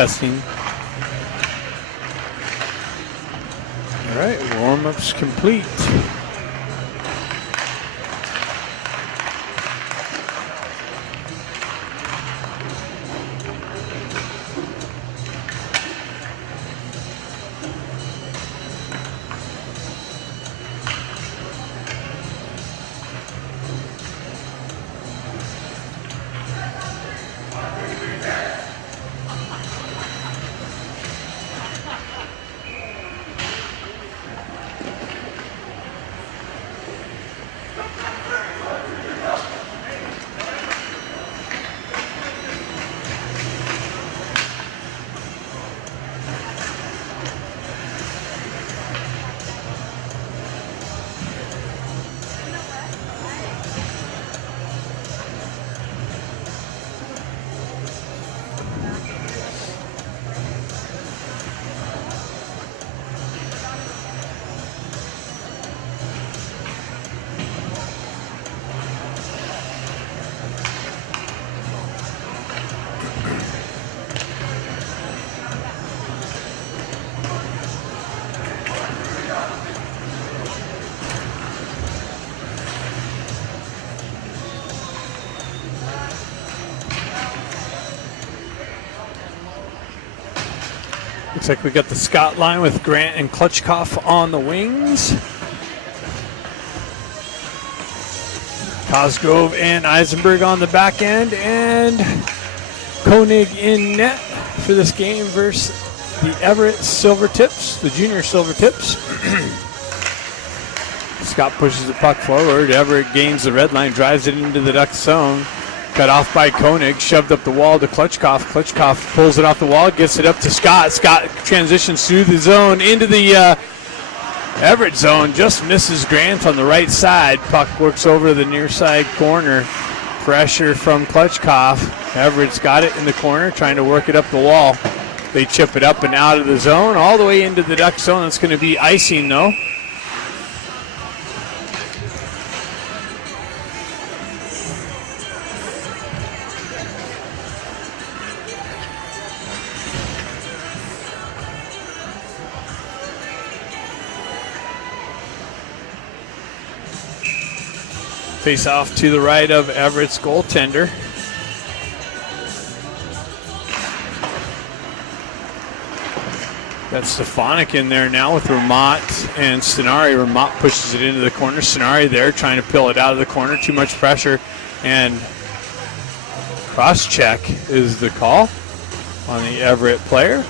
Testing. All right, warm-up's complete. Looks like we got the Scott line with Grant and Klutchkoff on the wings. Cosgrove and Eisenberg on the back end, and Koenig in net for this game versus the Everett Silver Tips, the junior Silver Tips. Scott pushes the puck forward. Everett gains the red line, drives it into the Duck zone. Cut off by Koenig, shoved up the wall to Klutchkoff. Klutchkoff pulls it off the wall, gets it up to Scott. Scott transitions through the zone into the Everett zone, just misses Grant on the right side. Puck works over to the near side corner. Pressure from Klutchkoff. Everett's got it in the corner, trying to work it up the wall. They chip it up and out of the zone, all the way into the Duck zone. That's going to be icing, though. Face off to the right of Everett's goaltender. Got Stefanik in there now with Ramat and Stenari. Ramat pushes it into the corner. Stenari there trying to peel it out of the corner. Too much pressure. And cross-check is the call on the Everett player.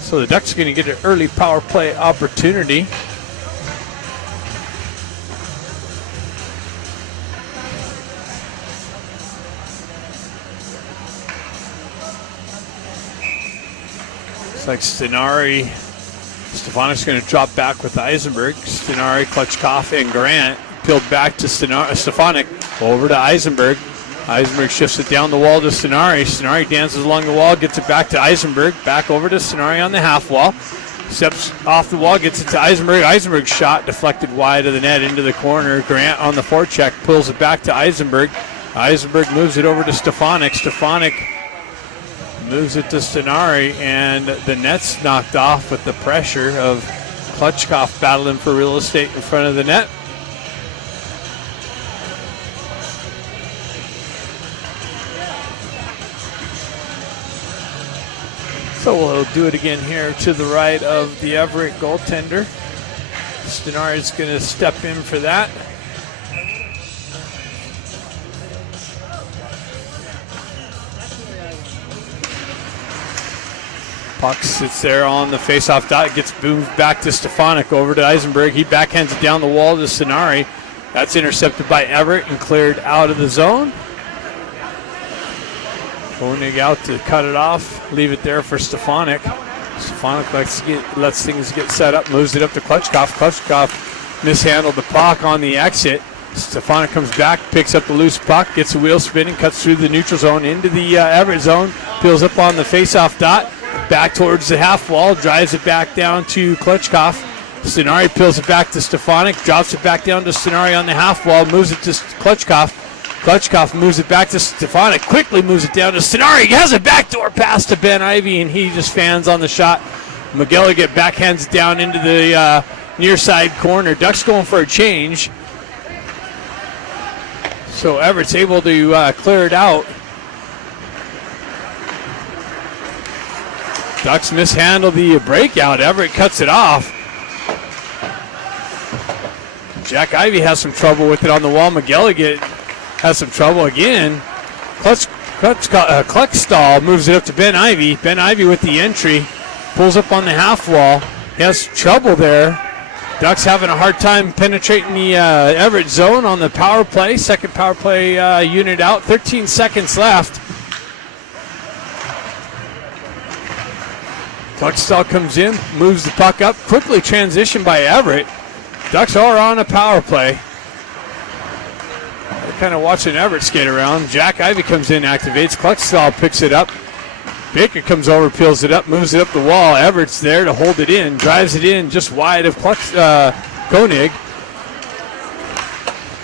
So the Ducks are going to get an early power play opportunity. Like Stefanik's going to drop back with Eisenberg. Stenari, Klutchkoff, and Grant peeled back to Stefanik. Over to Eisenberg. Eisenberg shifts it down the wall to Stenari. Stenari dances along the wall, gets it back to Eisenberg. Back over to Stenari on the half wall. Steps off the wall, gets it to Eisenberg. Eisenberg's shot deflected wide of the net into the corner. Grant on the forecheck pulls it back to Eisenberg. Eisenberg moves it over to Stefanik. Stefanik moves it to Stenari, and the net's knocked off with the pressure of Klutchkoff battling for real estate in front of the net. So we'll do it again here to the right of the Everett goaltender. Stenari's going to step in for that. Puck sits there on the face-off dot, gets moved back to Stefanik, over to Eisenberg. He backhands it down the wall to Stenari. That's intercepted by Everett and cleared out of the zone. Koenig out to cut it off, leave it there for Stefanik. Stefanik lets things get set up, moves it up to Klutchkoff. Klutchkoff mishandled the puck on the exit. Stefanik comes back, picks up the loose puck, gets the wheel spinning, cuts through the neutral zone into the Everett zone, peels up on the face-off dot. Back towards the half wall, drives it back down to Klutchkoff. Stenari peels it back to Stefanik, drops it back down to Stenari on the half wall, moves it to Klutchkoff. Klutchkov moves it back to Stefanik, quickly moves it down to Stenari. He has a backdoor pass to Ben Ivy, and he just fans on the shot. McGilligan backhands it down into the near side corner. Ducks going for a change. So Everett's able to clear it out. Ducks mishandle the breakout. Everett cuts it off. Jack Ivy has some trouble with it on the wall. McGilligan has some trouble again. Kleckstall moves it up to Ben Ivy. Ben Ivy with the entry. Pulls up on the half wall. He has trouble there. Ducks having a hard time penetrating the Everett zone on the power play. Second power play unit out. 13 seconds left. Kleckstall comes in, moves the puck up. Quickly transitioned by Everett. Ducks are on a power play. They're kind of watching Everett skate around. Jack Ivy comes in, activates. Kleckstall picks it up. Baker comes over, peels it up, moves it up the wall. Everett's there to hold it in, drives it in just wide of Koenig.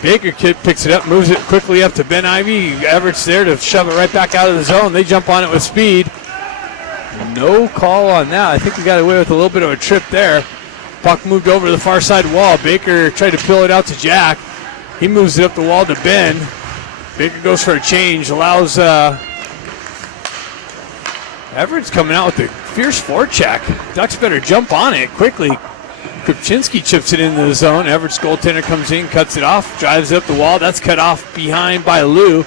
Baker picks it up, moves it quickly up to Ben Ivy. Everett's there to shove it right back out of the zone. They jump on it with speed. No call on that. I think we got away with a little bit of a trip there. Puck moved over to the far side wall. Baker tried to peel it out to Jack. He moves it up the wall to Ben. Baker goes for a change, allows Everett's coming out with a fierce forecheck. Ducks better jump on it quickly. Krupczynski chips it into the zone. Everett's goaltender comes in, cuts it off, drives it up the wall. That's cut off behind by Lou.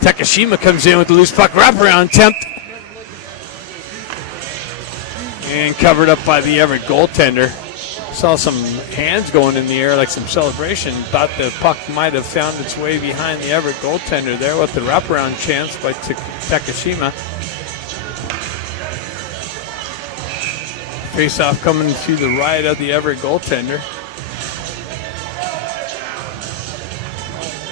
Takashima comes in with the loose puck. Wraparound attempt. And covered up by the Everett goaltender. Saw some hands going in the air like some celebration. Thought the puck might have found its way behind the Everett goaltender there with the wraparound chance by Takashima. Face-off coming to the right of the Everett goaltender.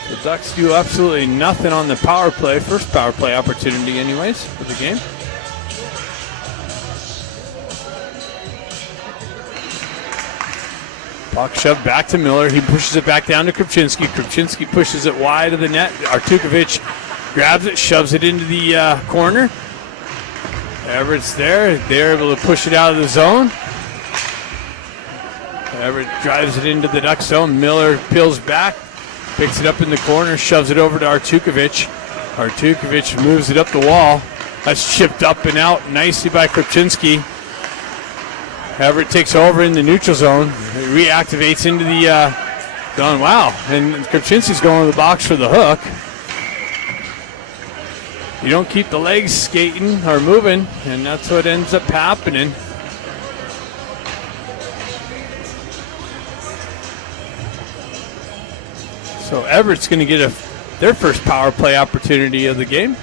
The Ducks do absolutely nothing on the power play. First power play opportunity anyways for the game. Puck shoved back to Miller. He pushes it back down to Krupczynski. Krupczynski pushes it wide of the net. Artukovic grabs it, shoves it into the corner. Everett's there. They're able to push it out of the zone. Everett drives it into the Duck zone. Miller peels back, picks it up in the corner, shoves it over to Artukovic. Artukovic moves it up the wall. That's chipped up and out nicely by Krupczynski. Everett takes over in the neutral zone. It reactivates into the zone. Wow. And Krupczynski's going to the box for the hook. You don't keep the legs skating or moving, and that's what ends up happening. So Everett's going to get their first power play opportunity of the game.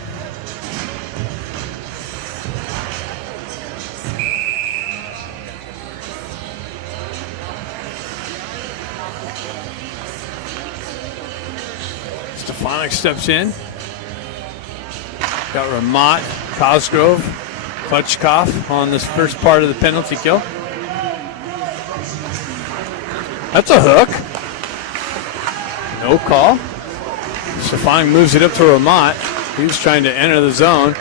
Stefanik steps in. Got Ramat, Cosgrove, Klutchkov on this first part of the penalty kill. That's a hook. No call. Stefanik moves it up to Ramat. He's trying to enter the zone.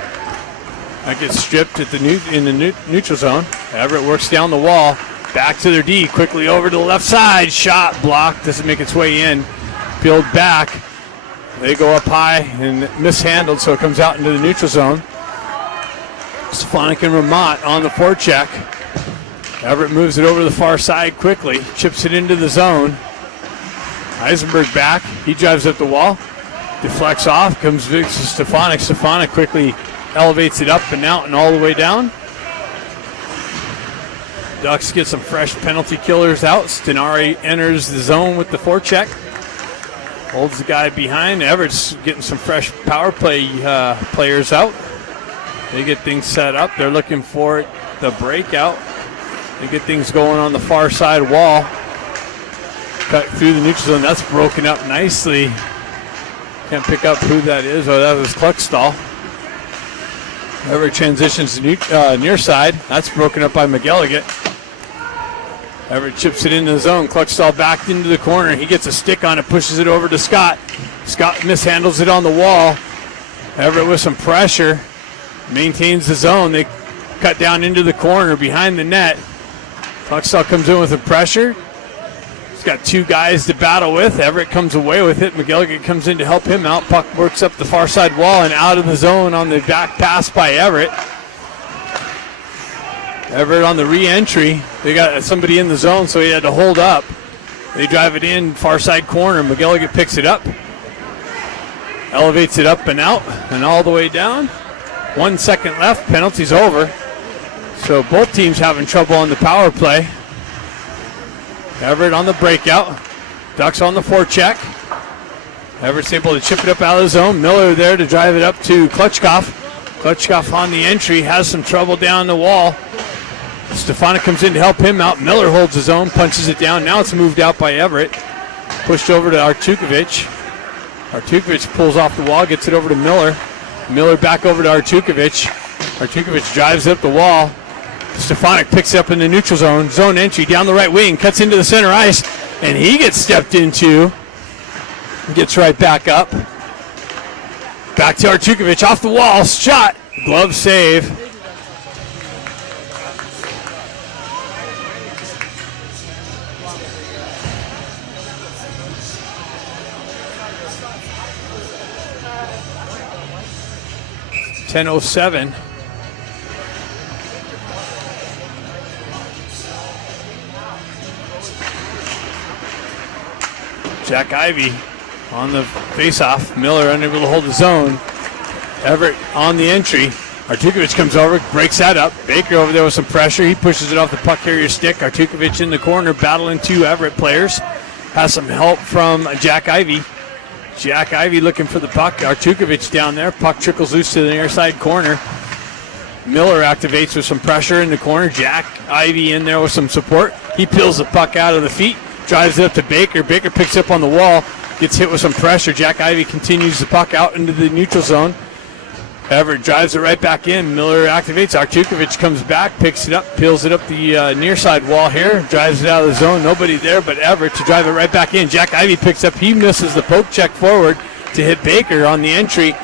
That gets stripped at in the neutral zone. Everett works down the wall. Back to their D. Quickly over to the left side. Shot blocked. Doesn't make its way in. Peeled back. They go up high and mishandled, so it comes out into the neutral zone. Stefanik and Ramat on the forecheck. Everett moves it over to the far side quickly, chips it into the zone. Eisenberg back. He drives up the wall, deflects off, comes to Stefanik. Stefanik quickly elevates it up and out and all the way down. Ducks get some fresh penalty killers out. Stenari enters the zone with the forecheck. Holds the guy behind. Everett's getting some fresh power play players out. They get things set up. They're looking for the breakout. They get things going on the far side wall. Cut through the neutral zone. That's broken up nicely. Can't pick up who that is. Oh, that was Kleckstall. Everett transitions to near side. That's broken up by McGilligan. Everett chips it into the zone. Clutchstall back into the corner. He gets a stick on it, pushes it over to Scott. Scott mishandles it on the wall. Everett with some pressure. Maintains the zone. They cut down into the corner behind the net. Clutchstall comes in with the pressure. He's got two guys to battle with. Everett comes away with it. McGilligan comes in to help him out. Puck works up the far side wall and out of the zone on the back pass by Everett. Everett on the re-entry. They got somebody in the zone, so he had to hold up. They drive it in, far side corner. McGilligan picks it up. Elevates it up and out and all the way down. 1 second left. Penalty's over. So both teams having trouble on the power play. Everett on the breakout. Ducks on the forecheck. Everett's able to chip it up out of the zone. Miller there to drive it up to Klutchkov. Klutchkov on the entry, has some trouble down the wall. Stefanik comes in to help him out. Miller holds his own, punches it down. Now it's moved out by Everett. Pushed over to Artukovic. Artukovic pulls off the wall, gets it over to Miller. Miller back over to Artukovic. Artukovic drives up the wall. Stefanik picks it up in the neutral zone. Zone entry down the right wing, cuts into the center ice, and he gets stepped into. Gets right back up. Back to Artukovic, off the wall, shot, glove save. .10:07. Jack Ivey on the faceoff. Miller unable to hold his own. Everett on the entry. Artukovic comes over, breaks that up. Baker over there with some pressure. He pushes it off the puck carrier stick. Artukovic in the corner battling two Everett players. Has some help from Jack Ivey. Jack Ivey looking for the puck. Artukovic down there. Puck trickles loose to the near side corner. Miller activates with some pressure in the corner. Jack Ivey in there with some support. He peels the puck out of the feet. Drives it up to Baker. Baker picks up on the wall. Gets hit with some pressure. Jack Ivey continues the puck out into the neutral zone. Everett drives it right back in. Miller activates. Artukovic comes back, picks it up, peels it up the near side wall here. Drives it out of the zone. Nobody there but Everett to drive it right back in. Jack Ivey picks up. He misses the poke check forward to hit Baker on the entry.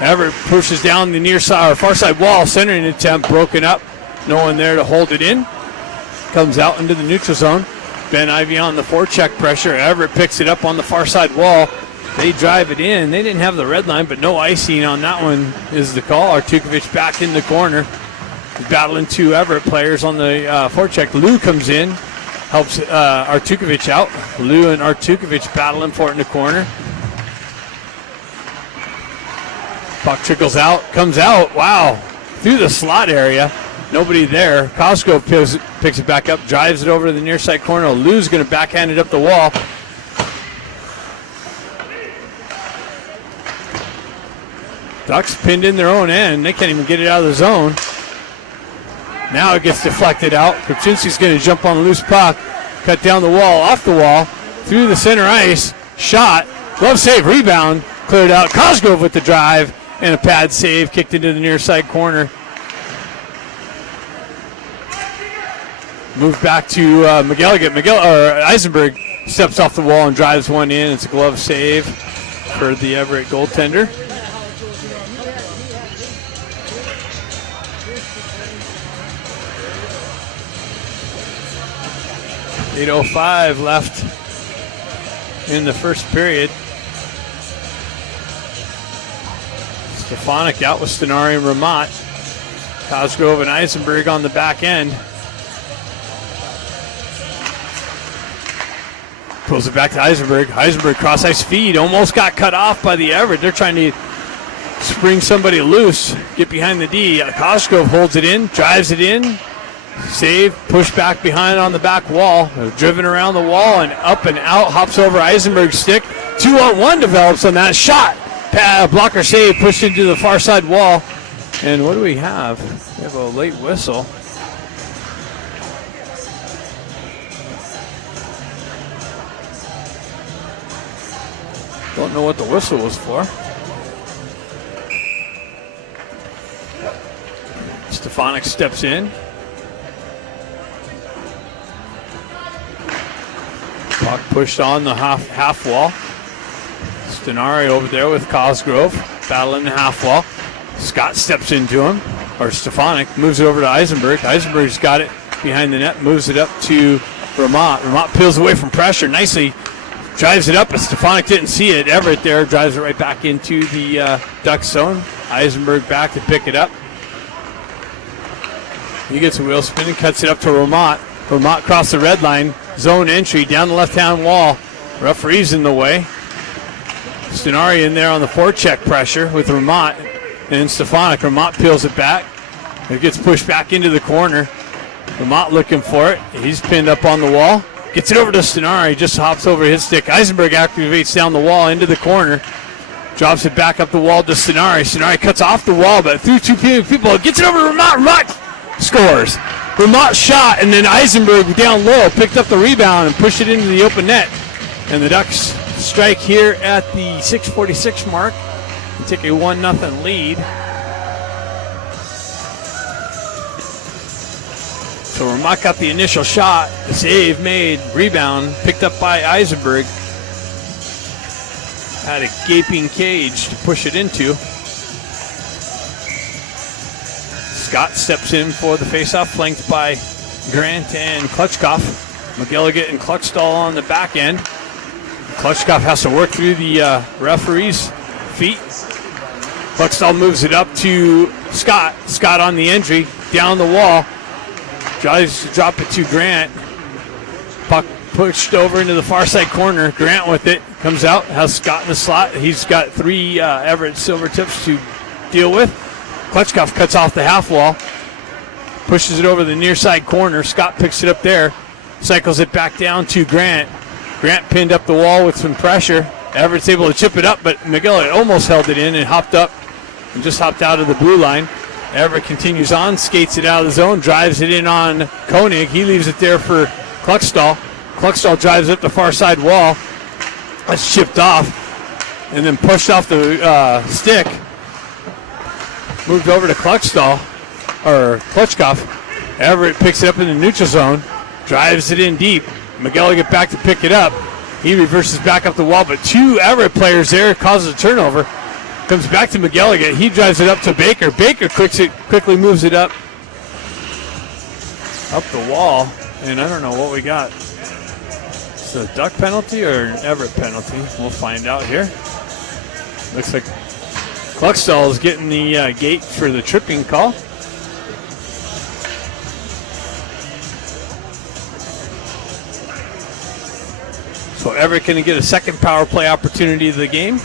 Everett pushes down the near side or far side wall. Centering attempt broken up. No one there to hold it in. Comes out into the neutral zone. Ben Ivey on the forecheck pressure. Everett picks it up on the far side wall. They drive it in. They didn't have the red line, but no icing on that one is the call. Artukovic back in the corner. He's battling two Everett players on the forecheck. Lou comes in, helps Artukovic out. Lou and Artukovic battling for it in the corner. Puck trickles out, comes out. Wow, through the slot area. Nobody there. Cosgrove picks it back up, drives it over to the near side corner. Lou's going to backhand it up the wall. Ducks pinned in their own end. They can't even get it out of the zone. Now it gets deflected out. Krupczynski's going to jump on the loose puck, cut down the wall, off the wall, through the center ice. Shot, glove save, rebound, cleared out. Cosgrove with the drive and a pad save, kicked into the near side corner. Moved back to McGilligan. Eisenberg steps off the wall and drives one in. It's a glove save for the Everett goaltender. .805 left in the first period. Stefanik out with Stenari and Ramat. Cosgrove and Eisenberg on the back end. Pulls it back to Eisenberg. Eisenberg cross ice feed. Almost got cut off by the Everett. They're trying to spring somebody loose. Get behind the D. Cosgrove holds it in. Drives it in. Save. Push back behind on the back wall. Driven around the wall and up and out. Hops over Eisenberg's stick. 2-on-1 develops on that shot. Blocker save. Pushed into the far side wall. And what do we have? We have a late whistle. Don't know what the whistle was for. Stefanik steps in. Puck pushed on the half wall. Stenari over there with Cosgrove, battling the half wall. Scott steps into him, or Stefanik moves it over to Eisenberg. Eisenberg's got it behind the net, moves it up to Vermont. Vermont peels away from pressure nicely, drives it up, but Stefanik didn't see it. Everett there drives it right back into the Duck zone. Eisenberg back to pick it up. He gets a wheel spin and cuts it up to Vermont. Vermont across the red line, zone entry down the left-hand wall. Referee's in the way. Stenari in there on the forecheck pressure with Vermont and Stefanik. Vermont peels it back. It gets pushed back into the corner. Vermont looking for it. He's pinned up on the wall. Gets it over to Stenari. Just hops over his stick. Eisenberg activates down the wall into the corner. Drops it back up the wall to Stenari. Stenari cuts off the wall, but through two people. Gets it over to Vermont. Vermont scores. Vermont shot, and then Eisenberg down low picked up the rebound and pushed it into the open net. And the Ducks strike here at the 6:46 mark and take a 1-0 lead. So Vermont got the initial shot, the save made, rebound picked up by Eisenberg. Had a gaping cage to push it into. Scott steps in for the faceoff, flanked by Grant and Klutchkov. McGilligan and Kluckstall on the back end. Klutchkov has to work through the referee's feet. Kluckstall moves it up to Scott. Scott on the entry, down the wall. Tries to drop it to Grant. Puck pushed over into the far side corner. Grant with it. Comes out, has Scott in the slot. He's got 3 Everett Silvertips to deal with. Klutchkov cuts off the half wall. Pushes it over the near side corner. Scott picks it up there. Cycles it back down to Grant. Grant pinned up the wall with some pressure. Everett's able to chip it up, but McGill almost held it in and hopped up and just hopped out of the blue line. Everett continues on, skates it out of the zone, drives it in on Koenig. He leaves it there for Kluckstall. Kluckstall drives up the far side wall. That's chipped off and then pushed off the stick. Moved over to Kluckstall, or Klutchkov. Everett picks it up in the neutral zone, drives it in deep. McGill get back to pick it up. He reverses back up the wall, but 2 Everett players there, causes a turnover. Comes back to McGilligan. He drives it up to Baker. Baker quickly moves it up the wall, and I don't know what we got. Is it a Duck penalty or an Everett penalty? We'll find out here. Looks like Kluckstall is getting the gate for the tripping call. So Everett going to get a second power play opportunity of the game.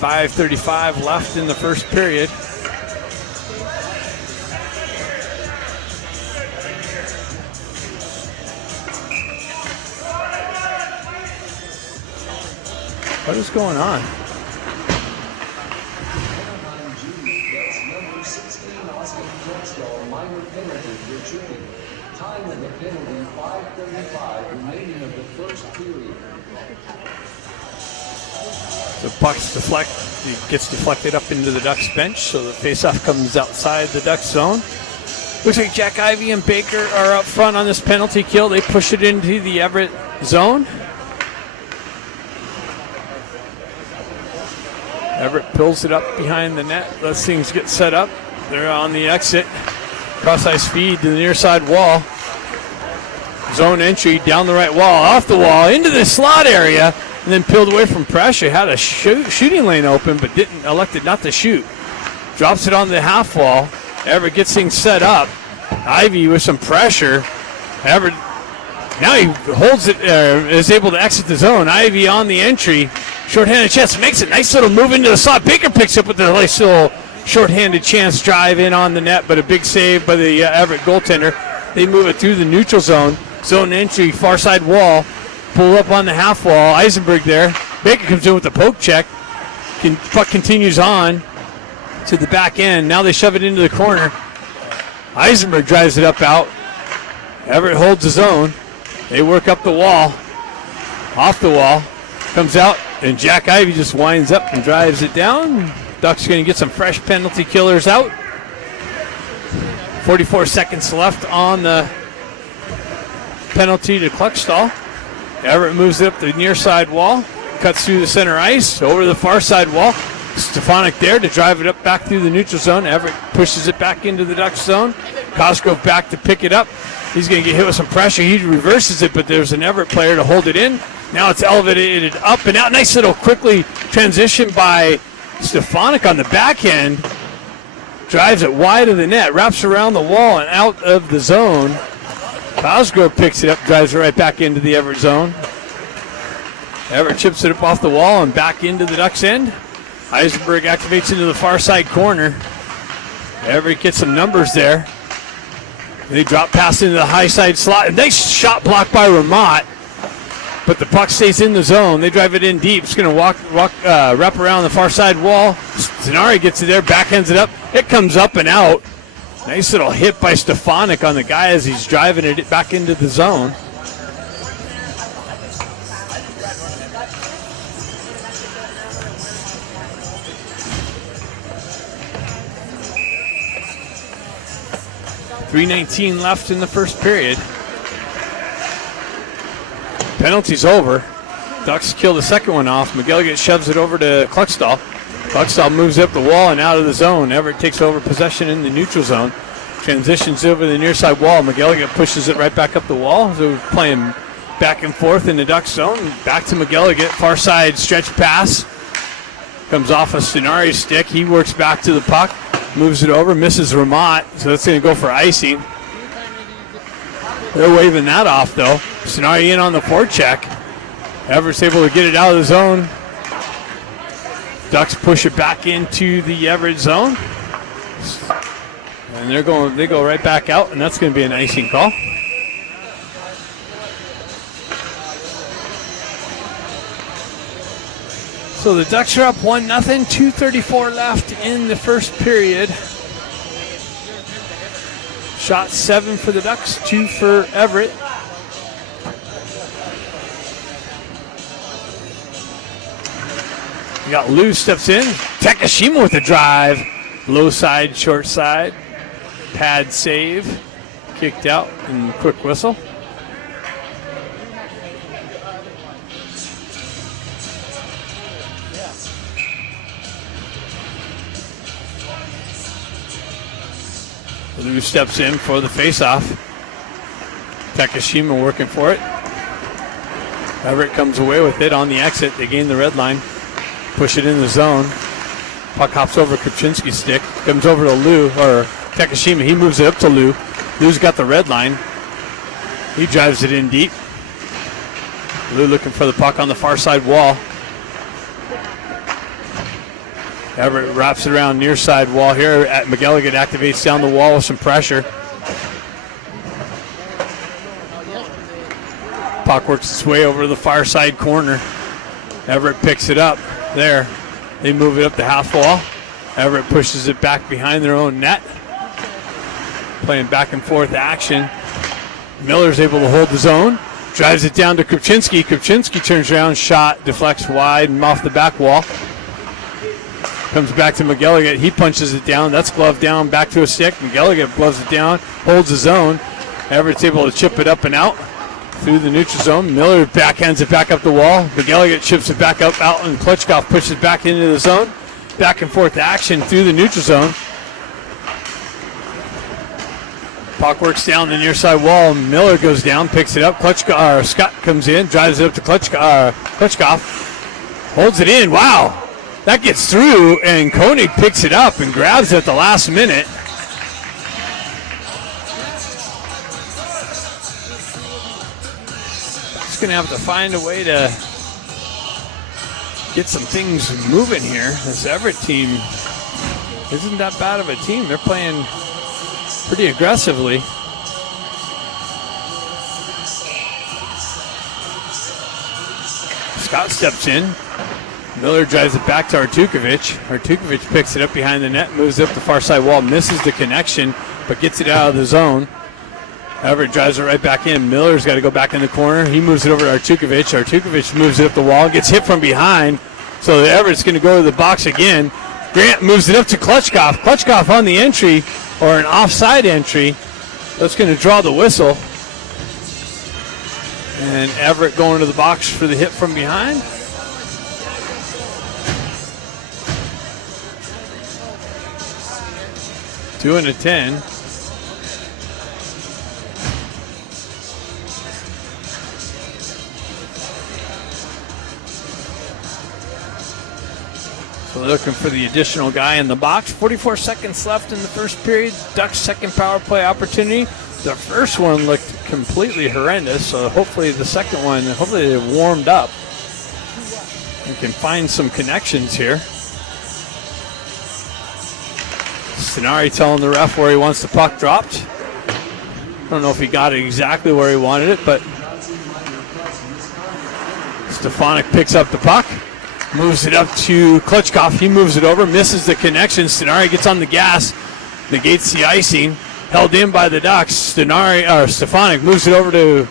5:35 left in the first period. What is going on? Time of the penalty, 5:35 remaining of the first period. The puck gets deflected up into the Ducks bench, so the faceoff comes outside the Ducks zone. Looks like Jack Ivey and Baker are up front on this penalty kill. They push it into the Everett zone. Everett pulls it up behind the net. Those things get set up. They're on the exit. Cross-ice feed to the near side wall. Zone entry down the right wall, off the wall, into the slot area, and then peeled away from pressure. Had a shooting lane open, but elected not to shoot. Drops it on the half wall. Everett gets things set up. Ivy with some pressure. Everett, now he holds it, is able to exit the zone. Ivy on the entry. Short-handed chance, makes a nice little move into the slot. Baker picks up with a nice little short-handed chance drive in on the net, but a big save by the Everett goaltender. They move it through the neutral zone. Zone entry, far side wall. Pull up on the half wall. Eisenberg there. Baker comes in with the poke check. Puck continues on to the back end. Now they shove it into the corner. Eisenberg drives it up out. Everett holds his own. They work up the wall. Off the wall. Comes out, and Jack Ivey just winds up and drives it down. Ducks going to get some fresh penalty killers out. 44 seconds left on the penalty to Kluckstall. Everett moves it up the near side wall, cuts through the center ice, over the far side wall. Stefanik there to drive it up back through the neutral zone. Everett pushes it back into the Ducks zone. Cosgrove back to pick it up. He's going to get hit with some pressure. He reverses it, but there's an Everett player to hold it in. Now it's elevated up and out. Nice little quickly transition by Stefanik on the back end. Drives it wide of the net, wraps around the wall and out of the zone. Cosgrove picks it up, drives it right back into the Everett zone. Everett chips it up off the wall and back into the Ducks end. Eisenberg activates into the far side corner. Everett gets some numbers there. They drop pass into the high side slot. And nice shot blocked by Ramat. But the puck stays in the zone. They drive it in deep. It's going to wrap around the far side wall. Zenari gets it there, backhands it up. It comes up and out. Nice little hit by Stefanik on the guy as he's driving it back into the zone. .319 left in the first period. Penalty's over. Ducks kill the second one off. McGilligan shoves it over to Kluckstall. Kluckstall moves up the wall and out of the zone. Everett takes over possession in the neutral zone. Transitions over the near side wall. McGilligan pushes it right back up the wall. So we're playing back and forth in the Ducks zone. Back to McGilligan. Far side stretch pass. Comes off a Stenari's stick. He works back to the puck. Moves it over, misses Ramat, so that's going to go for icing. They're waving that off, though. Stenari in on the forecheck. Everett's able to get it out of the zone. Ducks push it back into the Everett zone. And they go right back out, and that's going to be an icing call. So the Ducks are up 1-0, 2:34 left in the first period. Shot 7 for the Ducks, 2 for Everett. You got Lou steps in. Takashima with the drive. Low side, short side. Pad save. Kicked out and quick whistle. Lou steps in for the faceoff. Takashima working for it. Everett comes away with it on the exit. They gain the red line. Push it in the zone. Puck hops over Kupczynski's stick. Comes over to Lou, or Takashima. He moves it up to Lou. Lou's got the red line. He drives it in deep. Lou looking for the puck on the far side wall. Everett wraps it around near side wall here. At McGilligan activates down the wall with some pressure. Puck works its way over to the far side corner. Everett picks it up there. They move it up the half wall. Everett pushes it back behind their own net. Playing back and forth action. Miller's able to hold the zone. Drives it down to Kupczynski. Kupczynski turns around, shot, deflects wide and off the back wall. Comes back to McGilligan. He punches it down. That's gloved down, back to a stick. McGilligan gloves it down, holds the zone. Everett's able to chip it up and out through the neutral zone. Miller backhands it back up the wall. McGilligan chips it back up out, and Klitschkoff pushes back into the zone. Back and forth action through the neutral zone. Puck works down the near side wall. Miller goes down, picks it up. Scott comes in, drives it up to Klitschkoff. Holds it in. Wow. That gets through, and Koenig picks it up and grabs it at the last minute. Just going to have to find a way to get some things moving here. This Everett team isn't that bad of a team. They're playing pretty aggressively. Scott steps in. Miller drives it back to Artukovic. Artukovic picks it up behind the net, moves up the far side wall, misses the connection, but gets it out of the zone. Everett drives it right back in. Miller's got to go back in the corner. He moves it over to Artukovic. Artukovic moves it up the wall, gets hit from behind. So Everett's going to go to the box again. Grant moves it up to Klitschkoff. Klitschkoff on the entry, or an offside entry. That's going to draw the whistle. And Everett going to the box for the hit from behind. Two and a 10. So they're looking for the additional guy in the box. 44 seconds left in the first period. Ducks' second power play opportunity. The first one looked completely horrendous, so hopefully the second one, hopefully they've warmed up and can find some connections here. Stenari telling the ref where he wants the puck dropped. I don't know if he got it exactly where he wanted it, but Stefanik picks up the puck, moves it up to Klitschkoff. He moves it over, misses the connection. Stenari gets on the gas, negates the icing. Held in by the Ducks. Stefanik moves it over to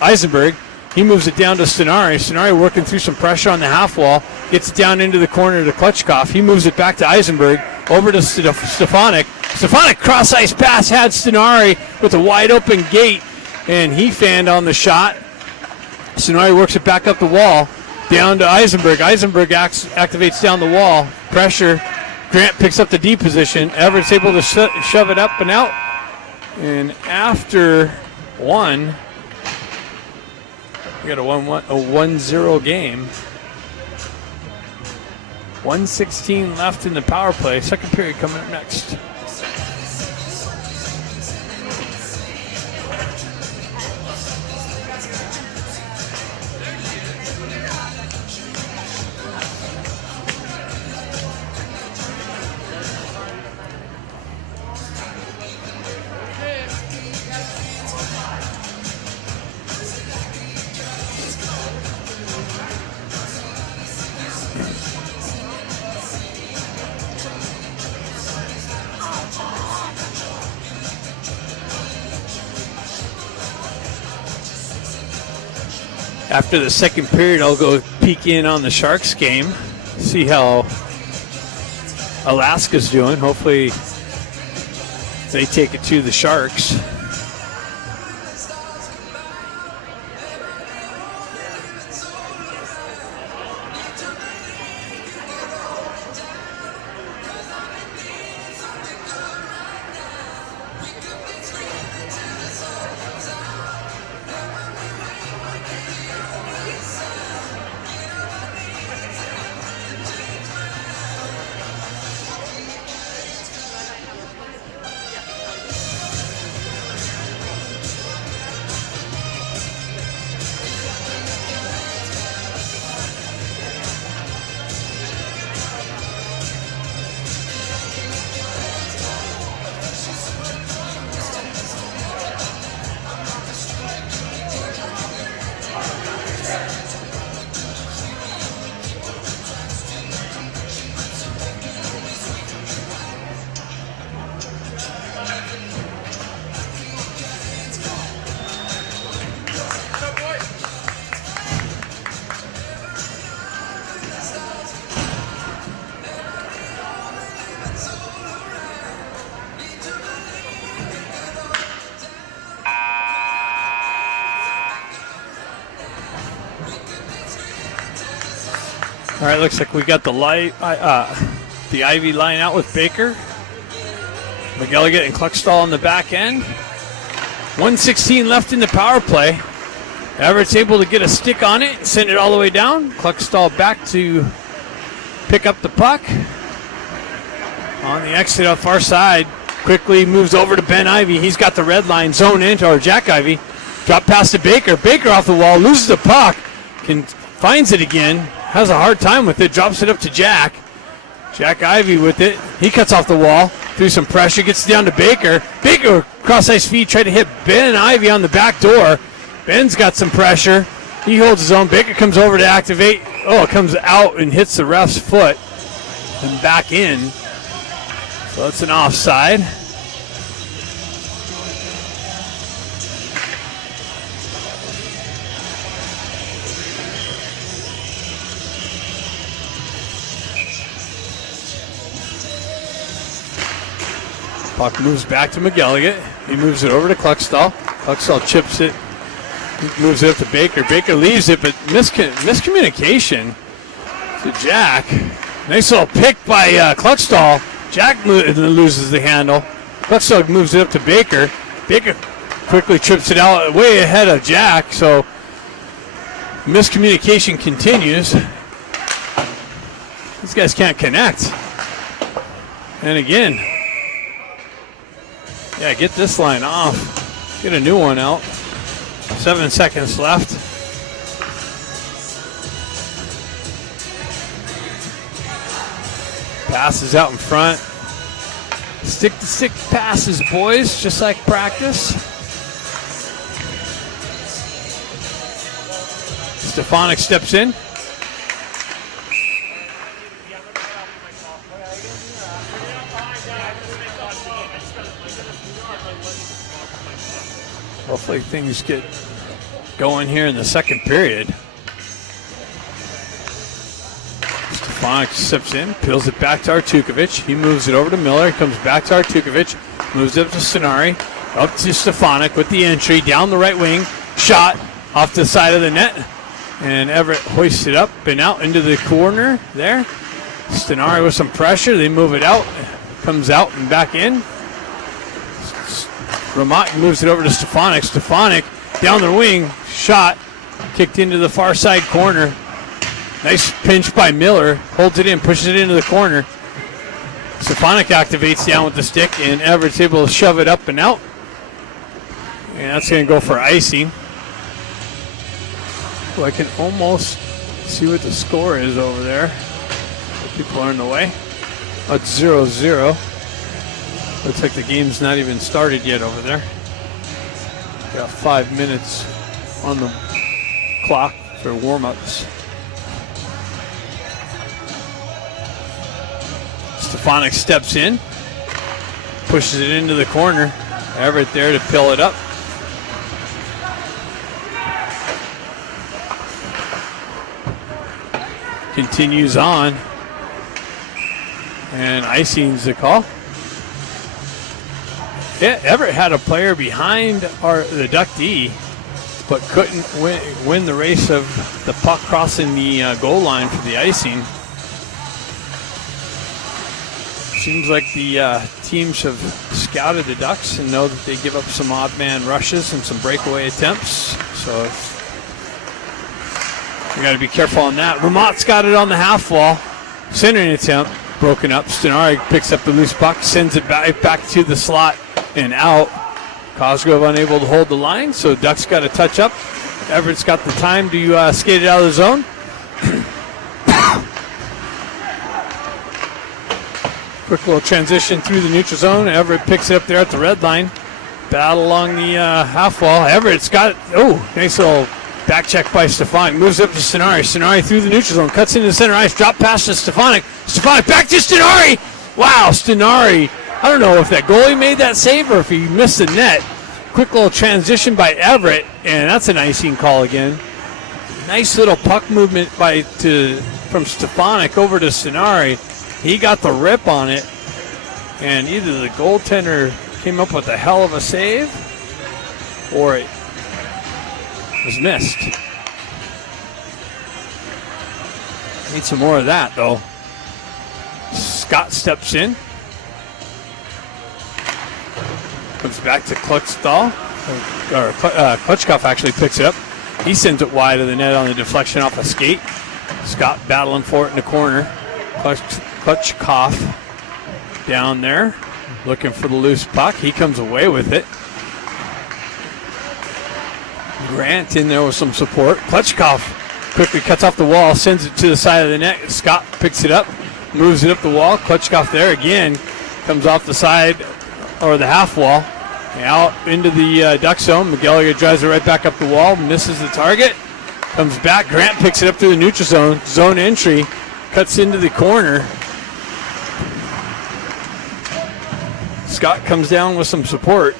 Eisenberg. He moves it down to Stenari. Stenari working through some pressure on the half wall. Gets it down into the corner to Klitschkoff. He moves it back to Eisenberg. Over to Stefanik. Stefanik cross ice pass had Stenari with a wide open gate, and he fanned on the shot. Stenari works it back up the wall. Down to Eisenberg. Eisenberg activates down the wall. Pressure. Grant picks up the D position. Everett's able to shove it up and out. And after one, we got a 1-0 game. 1:16 left in the power play. Second period coming up next. After the second period, I'll go peek in on the Sharks game, see how Alaska's doing. Hopefully they take it to the Sharks. All right, looks like we got the Ivy line out with Baker. McElligott and Kluckstall on the back end. 1:16 left in the power play. Everett's able to get a stick on it and send it all the way down. Kluckstall back to pick up the puck. On the exit off far side, quickly moves over to Ben Ivy. He's got the red line zone into, or Jack Ivy. Drop pass to Baker. Baker off the wall, loses the puck, finds it again, has a hard time with it, drops it up to Jack. Jack Ivy with it. He cuts off the wall through some pressure, gets down to Baker. Baker, cross ice feed, tried to hit Ben Ivy on the back door. Ben's got some pressure. He holds his own. Baker comes over to activate. Oh, it comes out and hits the ref's foot and back in. So that's an offside. Puck moves back to McElligott. He moves it over to Kluckstall. Kluckstall chips it He moves it up to Baker. Baker leaves it, but miscommunication to Jack. Nice little pick by Cluckstall. Jack loses the handle. Cluckstall moves it up to Baker. Baker quickly trips it out way ahead of Jack, so miscommunication continues. These guys can't connect. And again, yeah, get this line off. Get a new one out. 7 seconds left. Passes out in front. Stick-to-stick passes, boys, just like practice. Stefanik steps in. Hopefully things get going here in the second period. Stefanik steps in, peels it back to Artukovic. He moves it over to Miller. He comes back to Artukovic, moves it up to Stenari, up to Stefanik with the entry, down the right wing, shot off the side of the net. And Everett hoists it up and out into the corner there. Stenari with some pressure. They move it out. Comes out and back in. Ramat moves it over to Stefanik. Stefanik down the wing. Shot. Kicked into the far side corner. Nice pinch by Miller. Holds it in. Pushes it into the corner. Stefanik activates down with the stick. And Everett's able to shove it up and out. And that's going to go for icing. Well, I can almost see what the score is over there. People are in the way. It's 0-0. Looks like the game's not even started yet over there. Got 5 minutes on the clock for warm-ups. Stefanik steps in, pushes it into the corner. Everett there to pill it up. Continues on, and icing's the call. Yeah, Everett had a player behind the Duck D, but couldn't win the race of the puck crossing the goal line for the icing. Seems like the teams have scouted the Ducks and know that they give up some odd man rushes and some breakaway attempts. So we got to be careful on that. Ramat's got it on the half wall. Centering attempt broken up. Stenari picks up the loose puck, sends it back to the slot and out. Cosgrove unable to hold the line, so Ducks got to touch up. Everett's got the time to skate it out of the zone. Quick little transition through the neutral zone. Everett picks it up there at the red line. Battle along the half wall. Everett's got it. Oh, nice little back check by Stefanik. Moves up to Stenari. Stenari through the neutral zone. Cuts into the center ice. Drop pass to Stefanik. Stefanik back to Stenari. Wow, Stenari. I don't know if that goalie made that save or if he missed the net. Quick little transition by Everett, and that's an icing call again. Nice little puck movement from Stefanik over to Stenari. He got the rip on it, and either the goaltender came up with a hell of a save or it was missed. Need some more of that, though. Scott steps in. Comes back to Kluckstall. Klutchkov actually picks it up. He sends it wide of the net on the deflection off a skate. Scott battling for it in the corner. Klutchkov down there looking for the loose puck. He comes away with it. Grant in there with some support. Klutchkov quickly cuts off the wall, sends it to the side of the net. Scott picks it up, moves it up the wall. Klutchkov there again. Comes off the side or the half wall. Out into the Duck zone. McGallagher drives it right back up the wall. Misses the target. Comes back. Grant picks it up through the neutral zone. Zone entry. Cuts into the corner. Scott comes down with some support.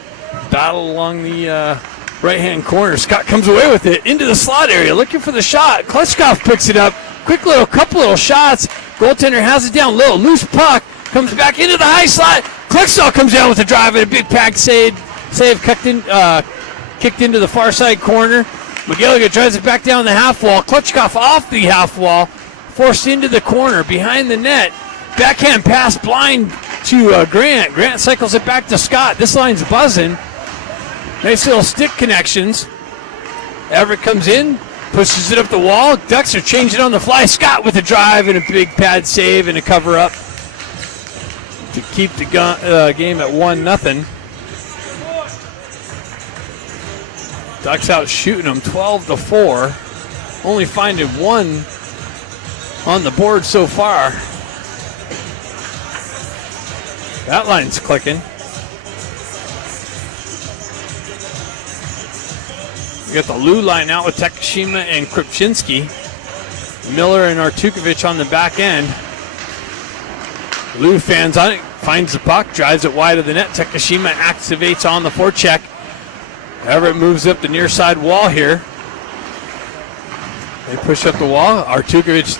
Battle along the right-hand corner. Scott comes away with it into the slot area, looking for the shot. Klutchkov picks it up. Couple little shots. Goaltender has it down low. Loose puck. Comes back into the high slot. Kluckstall comes down with a drive and a big pack save. Kicked into the far side corner. McGilligan drives it back down the half wall. Klitschkoff off the half wall, forced into the corner behind the net. Backhand pass blind to Grant. Grant cycles it back to Scott. This line's buzzing. Nice little stick connections. Everett comes in, pushes it up the wall. Ducks are changing on the fly. Scott with a drive and a big pad save and a cover up to keep the game at 1-0. Ducks out shooting them 12-4. Only finding one on the board so far. That line's clicking. We got the Lou line out with Takashima and Krupczynski. Miller and Artukovic on the back end. Lou fans on it, finds the puck, drives it wide of the net. Takashima activates on the forecheck. Everett moves up the near side wall here. They push up the wall. Artukovic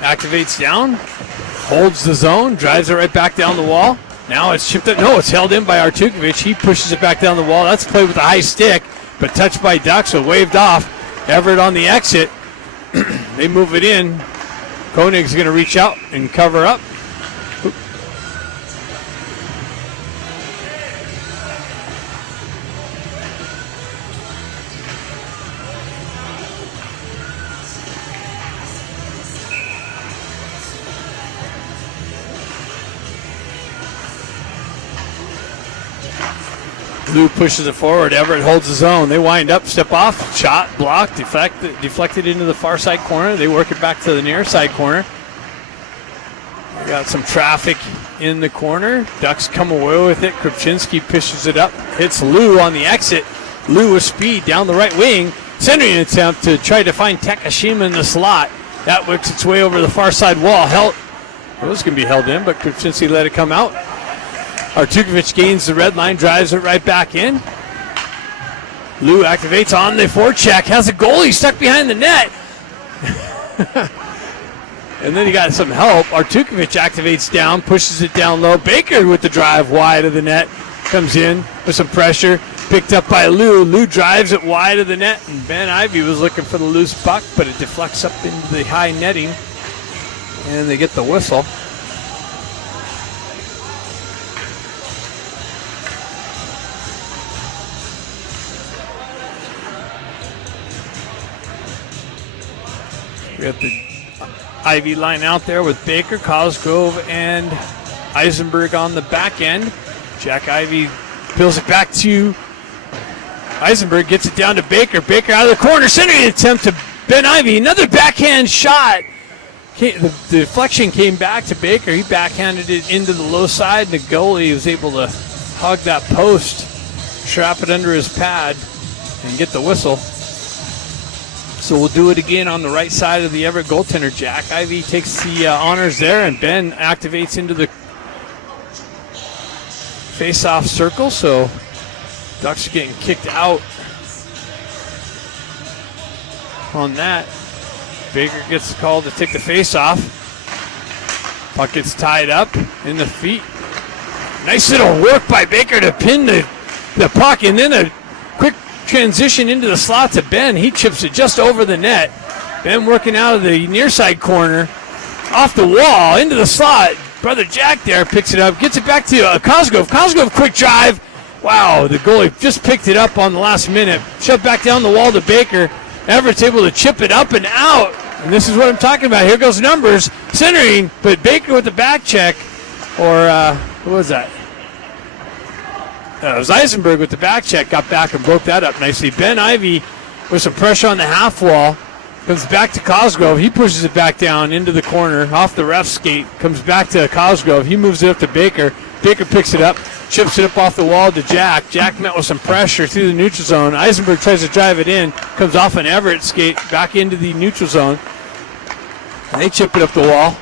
activates down, holds the zone, drives it right back down the wall. Now it's chipped up. No, it's held in by Artukovic. He pushes it back down the wall. That's played with a high stick, but touched by Ducks, so waved off. Everett on the exit. They move it in. Koenig's going to reach out and cover up. Lou pushes it forward. Everett holds his own. They wind up, step off, shot, blocked, deflected into the far side corner. They work it back to the near side corner. We got some traffic in the corner. Ducks come away with it. Krupczynski pushes it up, hits Lou on the exit. Lou with speed down the right wing. Centering attempt to try to find Takashima in the slot. That works its way over the far side wall. It was going to be held in, but Krupczynski let it come out. Artukovic gains the red line, drives it right back in. Lou activates on the forecheck, has a goalie stuck behind the net. And then he got some help. Artukovic activates down, pushes it down low. Baker with the drive wide of the net, comes in with some pressure, picked up by Lou. Lou drives it wide of the net, and Ben Ivy was looking for the loose puck, but it deflects up into the high netting, and they get the whistle. We got the Ivy line out there with Baker, Cosgrove, and Eisenberg on the back end. Jack Ivy peels it back to Eisenberg, gets it down to Baker. Baker out of the corner, centering attempt to Ben Ivy. Another backhand shot. The deflection came back to Baker. He backhanded it into the low side, and the goalie was able to hug that post, trap it under his pad, and get the whistle. So we'll do it again on the right side of the Everett goaltender. Jack Ivy takes the honors there, and Ben activates into the face-off circle. So Ducks are getting kicked out on that. Baker gets called to take the face-off. Puck gets tied up in the feet. Nice little work by Baker to pin the puck, and then a quick transition into the slot to Ben. He chips it just over the net. Ben working out of the near side corner, off the wall, into the slot. Brother Jack there picks it up, gets it back to Cosgrove. Cosgrove, quick drive. Wow, the goalie just picked it up on the last minute. Shoved back down the wall to Baker. Everett's able to chip it up and out. And this is what I'm talking about. Here goes numbers. Centering, but Baker with the back check. Or, who was that? It was Eisenberg with the back check, got back and broke that up nicely. Ben Ivy with some pressure on the half wall, comes back to Cosgrove. He pushes it back down into the corner, off the ref skate, comes back to Cosgrove. He moves it up to Baker. Baker picks it up, chips it up off the wall to Jack. Jack met with some pressure through the neutral zone. Eisenberg tries to drive it in, comes off an Everett skate, back into the neutral zone. And they chip it up the wall.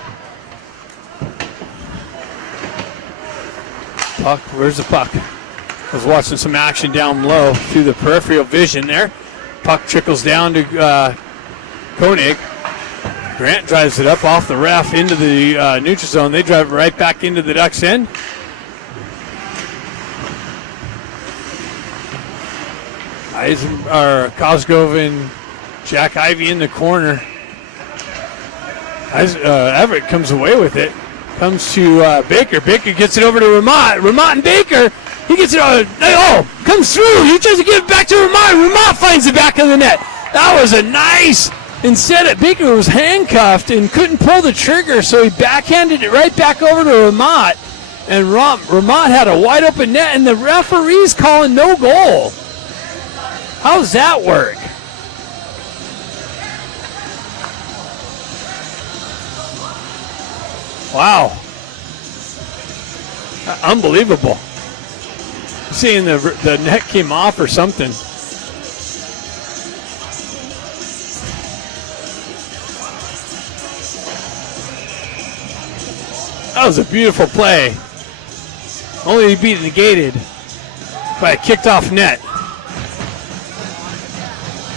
Puck, where's the puck? I was watching some action down low through the peripheral vision there. Puck trickles down to Koenig. Grant drives it up off the ref into the neutral zone. They drive it right back into the Ducks' end. Cosgrove and Jack Ivy in the corner. Everett comes away with it. Comes to Baker. Baker gets it over to Ramont. Ramont and Baker. He gets it comes through. He tries to give it back to Ramont. Ramont finds the back of the net. That was a nice. Instead, Baker was handcuffed and couldn't pull the trigger, so he backhanded it right back over to Ramont. And Ramont had a wide open net, and the referee's calling no goal. How's that work? Wow. Unbelievable. Seeing the net came off or something. That was a beautiful play. Only to be negated by a kicked off net.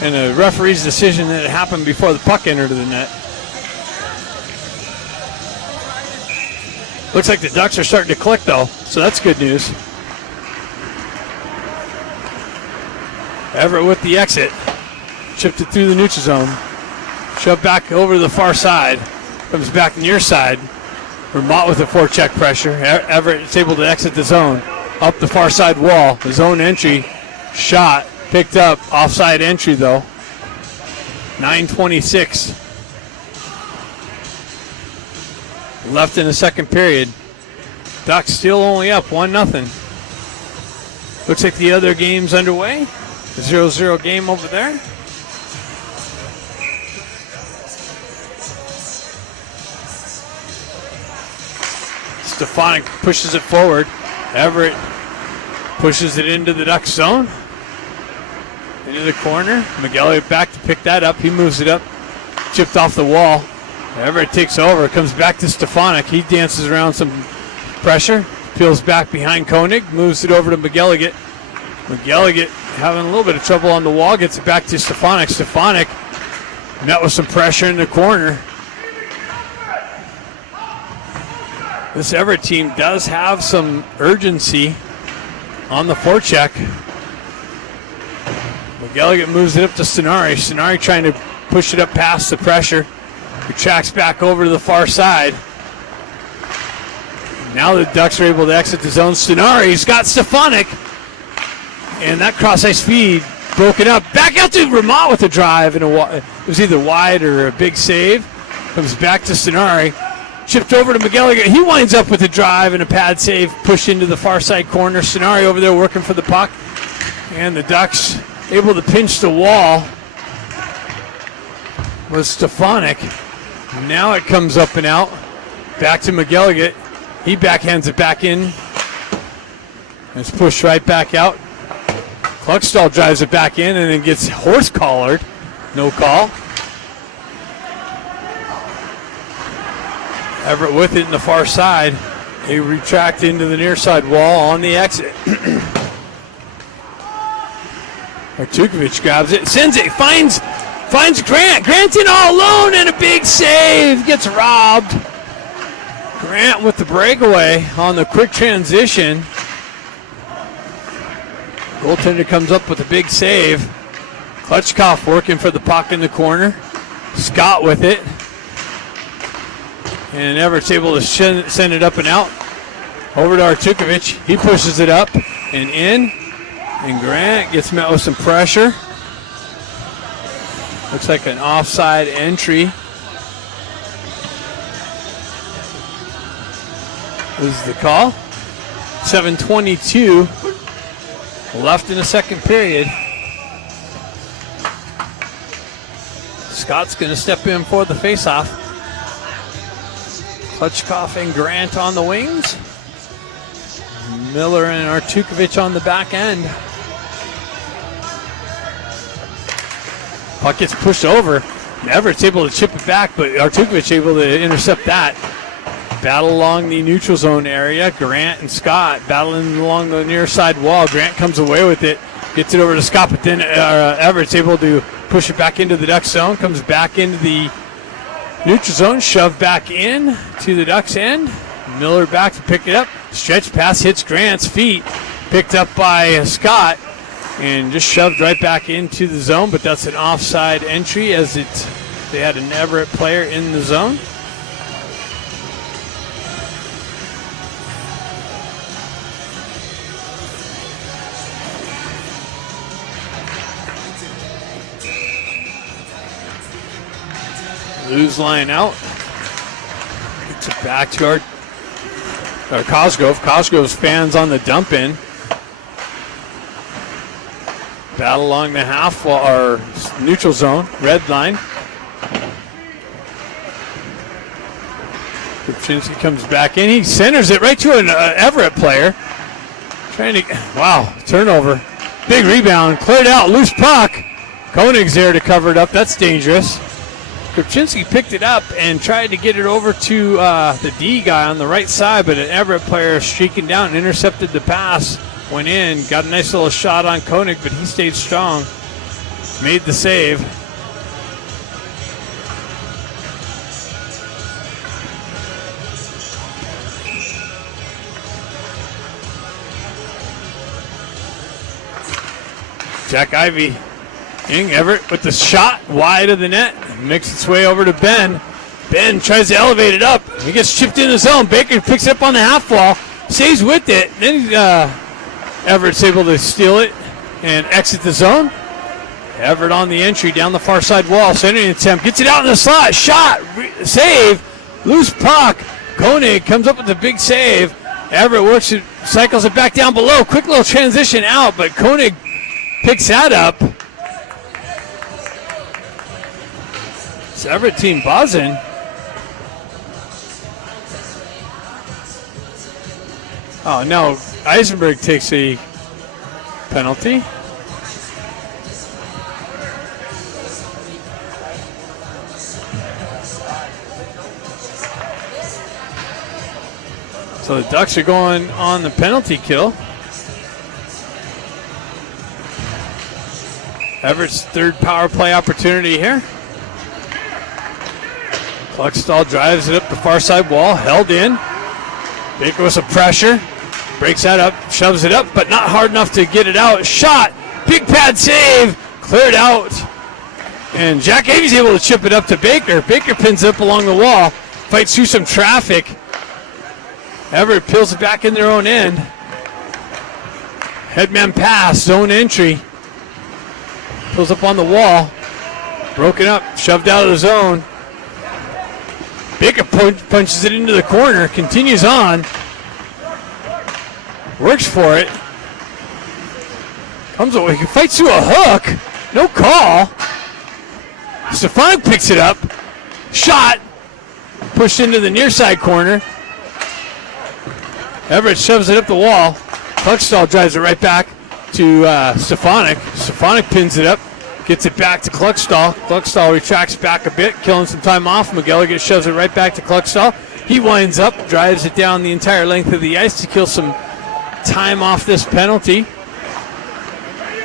And a referee's decision that it happened before the puck entered the net. Looks like the Ducks are starting to click though, so that's good news. Everett with the exit. Chipped it through the neutral zone. Shoved back over to the far side. Comes back near side. Vermont with the forecheck pressure. Everett is able to exit the zone. Up the far side wall. The zone entry. Shot. Picked up. Offside entry though. 9:26 left in the second period. Ducks still only up 1-0. Looks like the other game's underway. 0-0 game over there. Stefanik pushes it forward. Everett pushes it into the Ducks zone. Into the corner. McGelly back to pick that up. He moves it up. Chipped off the wall. Everett takes over. Comes back to Stefanik. He dances around some pressure. Peels back behind Koenig. Moves it over to McGelligan. McGelligan having a little bit of trouble on the wall. Gets it back to Stefanik. Stefanik met with some pressure in the corner. This Everett team does have some urgency on the forecheck. McGelligan moves it up to Stenari. Stenari trying to push it up past the pressure. Retracts back over to the far side. Now the Ducks are able to exit the zone. Stenari's got Stefanik. And that cross-ice feed broken up. Back out to Vermont with a drive. And it was either wide or a big save. Comes back to Stenari. Chipped over to McGelligan. He winds up with a drive and a pad save. Pushed into the far side corner. Stenari over there working for the puck. And the Ducks able to pinch the wall with Stefanik. Now it comes up and out. Back to McGelligan. He backhands it back in. It's pushed right back out. Kluckstall drives it back in and then gets horse collared. No call. Everett with it in the far side. They retract into the near side wall on the exit. Artukovic grabs it, sends it, finds Grant. Grant's in all alone and a big save. Gets robbed. Grant with the breakaway on the quick transition. Goaltender comes up with a big save. Klutchkov working for the puck in the corner. Scott with it. And Everett's able to send it up and out. Over to Artukovic. He pushes it up and in. And Grant gets met with some pressure. Looks like an offside entry. This is the call. 7:22 left in the second period. Scott's going to step in for the faceoff. Klutchkov and Grant on the wings. Miller and Artukovic on the back end. Puck gets pushed over. Everett's able to chip it back, but Artukovic able to intercept that. Battle along the neutral zone area. Grant and Scott battling along the near side wall. Grant comes away with it. Gets it over to Scott, but then Everett's able to push it back into the Ducks zone. Comes back into the neutral zone. Shoved back in to the Ducks end. Miller back to pick it up. Stretch pass hits Grant's feet. Picked up by Scott. and just shoved right back into the zone, but that's an offside entry as they had an Everett player in the zone. Lou's line out. Gets it back to our Cosgrove. Cosgrove's fans on the dump in. Battle along the half wall, our neutral zone, red line. Kupczynski comes back in. He centers it right to an Everett player. Wow, turnover. Big rebound, cleared out, loose puck. Koenig's there to cover it up. That's dangerous. Kupczynski picked it up and tried to get it over to the D guy on the right side, but an Everett player streaking down and intercepted the pass. Went in, got a nice little shot on Koenig, but he stayed strong. Made the save. Jack Ivey. Everett with the shot wide of the net. Makes its way over to Ben. Ben tries to elevate it up. He gets chipped in the zone. Baker picks it up on the half wall. Stays with it. Then Everett's able to steal it and exit the zone. Everett on the entry down the far side wall. Centering attempt. Gets it out in the slot. Shot. Save. Loose puck. Koenig comes up with a big save. Everett works it, cycles it back down below. Quick little transition out, but Koenig picks that up. It's Everett team buzzing. Oh no, Eisenberg takes a penalty. So the Ducks are going on the penalty kill. Everett's third power play opportunity here. Kluckstall drives it up the far side wall, held in. Baker with some pressure, breaks that up, shoves it up, but not hard enough to get it out. Shot, big pad save, cleared out. And Jack Avey's able to chip it up to Baker. Baker pins it up along the wall, fights through some traffic. Everett peels it back in their own end. Headman pass, zone entry. Pulls up on the wall, broken up, shoved out of the zone. Baker punches it into the corner, continues on, works for it, comes away, he fights through a hook, no call. Stefanik picks it up, shot, pushed into the near side corner. Everett shoves it up the wall. Kluckstall drives it right back to Stefanik. Stefanik pins it up. Gets it back to Kluckstall. Kluckstall retracts back a bit, killing some time off. McGilligan shoves it right back to Kluckstall. He winds up, drives it down the entire length of the ice to kill some time off this penalty.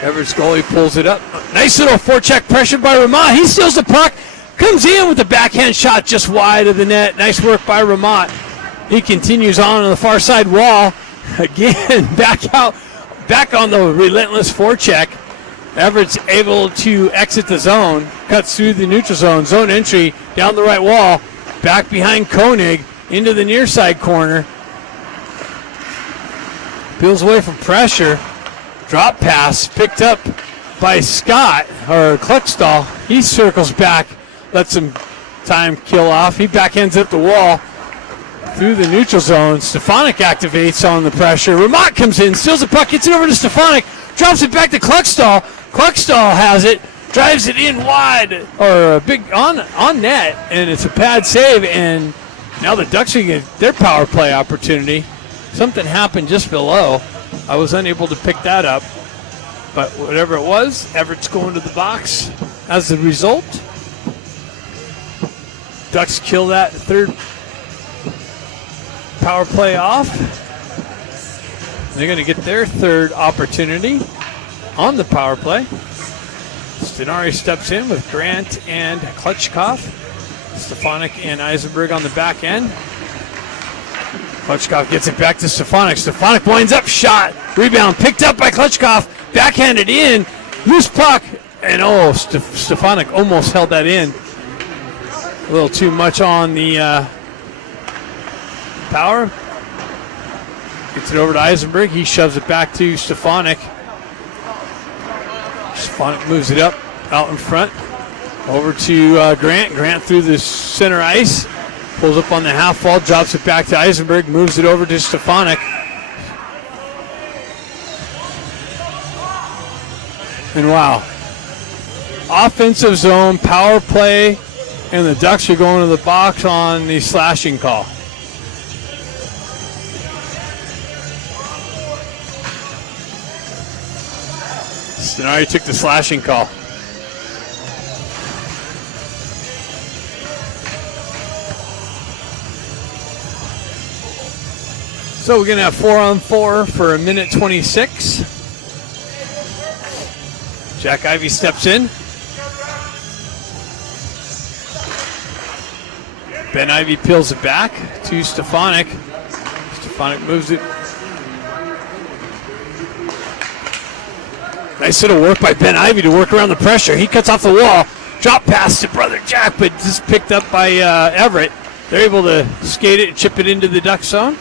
Everett's goalie pulls it up. Nice little forecheck pressure by Ramat. He steals the puck, comes in with the backhand shot just wide of the net. Nice work by Ramat. He continues on the far side wall. Again, back on the relentless forecheck. Everett's able to exit the zone, cuts through the neutral zone, zone entry, down the right wall, back behind Koenig, into the near side corner. Peels away from pressure. Drop pass picked up by Scott, or Kluckstall. He circles back, lets some time kill off. He backhands up the wall through the neutral zone. Stefanik activates on the pressure. Ramat comes in, steals the puck, gets it over to Stefanik, drops it back to Kluckstall. Kluckstall has it, drives it in wide, or a big on net, and it's a pad save, and now the Ducks are getting their power play opportunity. Something happened just below. I was unable to pick that up, but whatever it was, Everett's going to the box as a result. Ducks kill that third power play off. They're going to get their third opportunity on the power play. Stenari steps in with Grant and Klutchkov. Stefanik and Eisenberg on the back end. Klutchkov gets it back to Stefanik. Stefanik winds up, shot, rebound, picked up by Klutchkov. backhanded in, loose puck, and Stefanik almost held that in. A little too much on the power. Gets it over to Eisenberg. He shoves it back to Stefanik. Stefanik moves it up out in front. Over to Grant. Grant through the center ice. Pulls up on the half wall. Drops it back to Eisenberg. Moves it over to Stefanik. And wow. Offensive zone, power play, and the Ducks are going to the box on the slashing call. Stenari took the slashing call. So we're going to have 4-on-4 for 1:26. Jack Ivey steps in. Ben Ivey peels it back to Stefanik. Stefanik moves it. Nice little work by Ben Ivey to work around the pressure. He cuts off the wall. Drop pass to brother Jack, but just picked up by Everett. They're able to skate it and chip it into the Duck zone.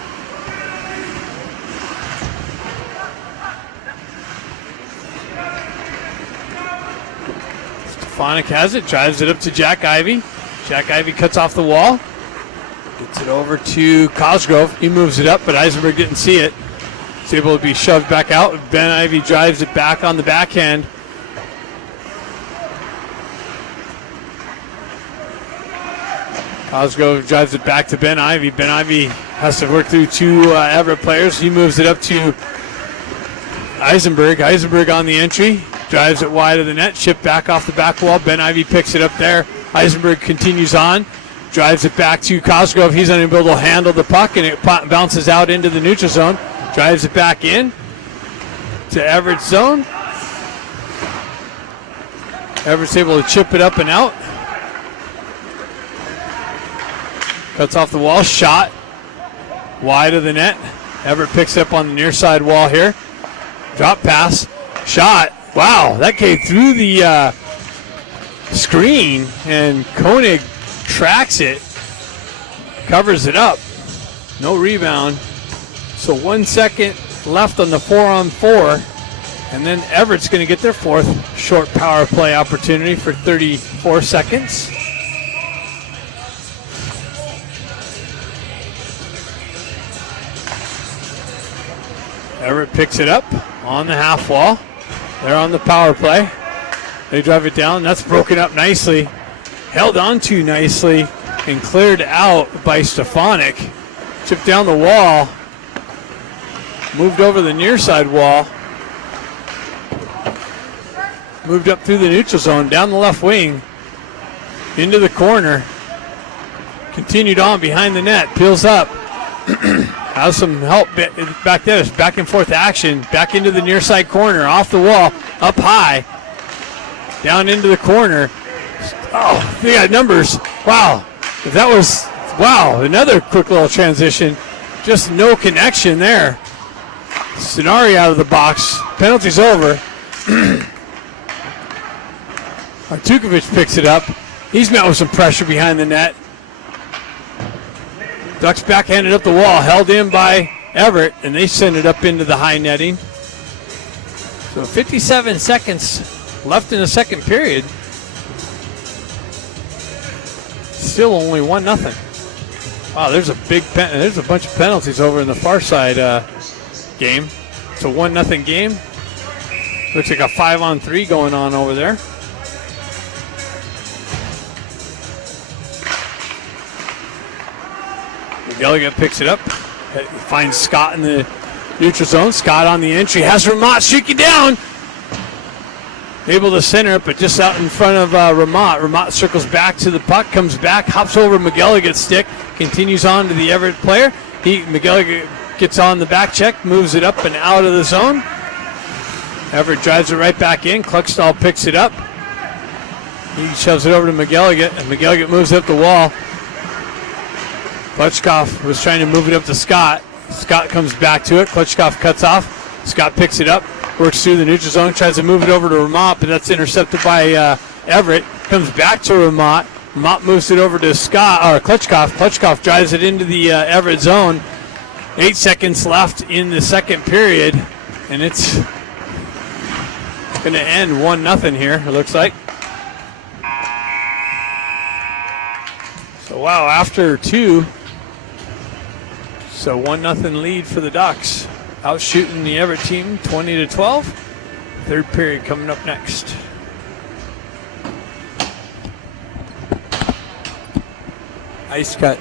Stefanik has it, drives it up to Jack Ivey. Jack Ivey cuts off the wall. Gets it over to Cosgrove. He moves it up, but Eisenberg didn't see it. It's able to be shoved back out. Ben Ivey drives it back on the backhand. Cosgrove drives it back to Ben Ivey. Ben Ivey has to work through two Everett players. He moves it up to Eisenberg. Eisenberg on the entry. Drives it wide of the net. Chip back off the back wall. Ben Ivey picks it up there. Eisenberg continues on. Drives it back to Cosgrove. He's unable to handle the puck, and it bounces out into the neutral zone. Drives it back in to Everett's zone. Everett's able to chip it up and out. Cuts off the wall. Shot wide of the net. Everett picks up on the near side wall here. Drop pass. Shot. Wow, that came through the screen, and Koenig tracks it. Covers it up. No rebound. So 1 second left on the 4-on-4. And then Everett's going to get their fourth short power play opportunity for 34 seconds. Everett picks it up on the half wall. They're on the power play. They drive it down. That's broken up nicely. Held onto nicely and cleared out by Stefanik. Chipped down the wall. Moved over the near side wall. Moved up through the neutral zone, down the left wing, into the corner. Continued on behind the net, peels up. Has some help back there. It's back and forth action. Back into the near side corner, off the wall, up high, down into the corner. Oh, they got numbers. Wow. That was, wow, another quick little transition. Just no connection there. Stenari out of the box. Penalty's over. Artukovic picks it up. He's met with some pressure behind the net. Ducks backhanded up the wall, held in by Everett, and they send it up into the high netting. So 57 seconds left in the second period. Still only 1-0. Wow, there's a bunch of penalties over in the far side game. It's a 1-0 game. Looks like a 5-on-3 going on over there. Gallagher picks it up, finds Scott in the neutral zone. Scott on the entry, has Ramat streaking down. Able to center it, but just out in front of Ramat. Ramat circles back to the puck, comes back, hops over McGilligan's stick, continues on to the Everett player. McGilligan gets on the back check, moves it up and out of the zone. Everett drives it right back in. Kluckstall picks it up. He shoves it over to McGilligan, and McGilligan moves up the wall. Klutchkov was trying to move it up to Scott. Scott comes back to it. Klutchkov cuts off. Scott picks it up. Works through the neutral zone, tries to move it over to Ramont, but that's intercepted by Everett. Comes back to Ramont. Ramont moves it over to Klitschkoff. Klitschkoff drives it into the Everett zone. 8 seconds left in the second period, and it's going to end 1-0 here, it looks like. So, wow, after 2, so 1-0 lead for the Ducks. Out shooting the Everett team 20-12. Third period coming up next. Ice cut.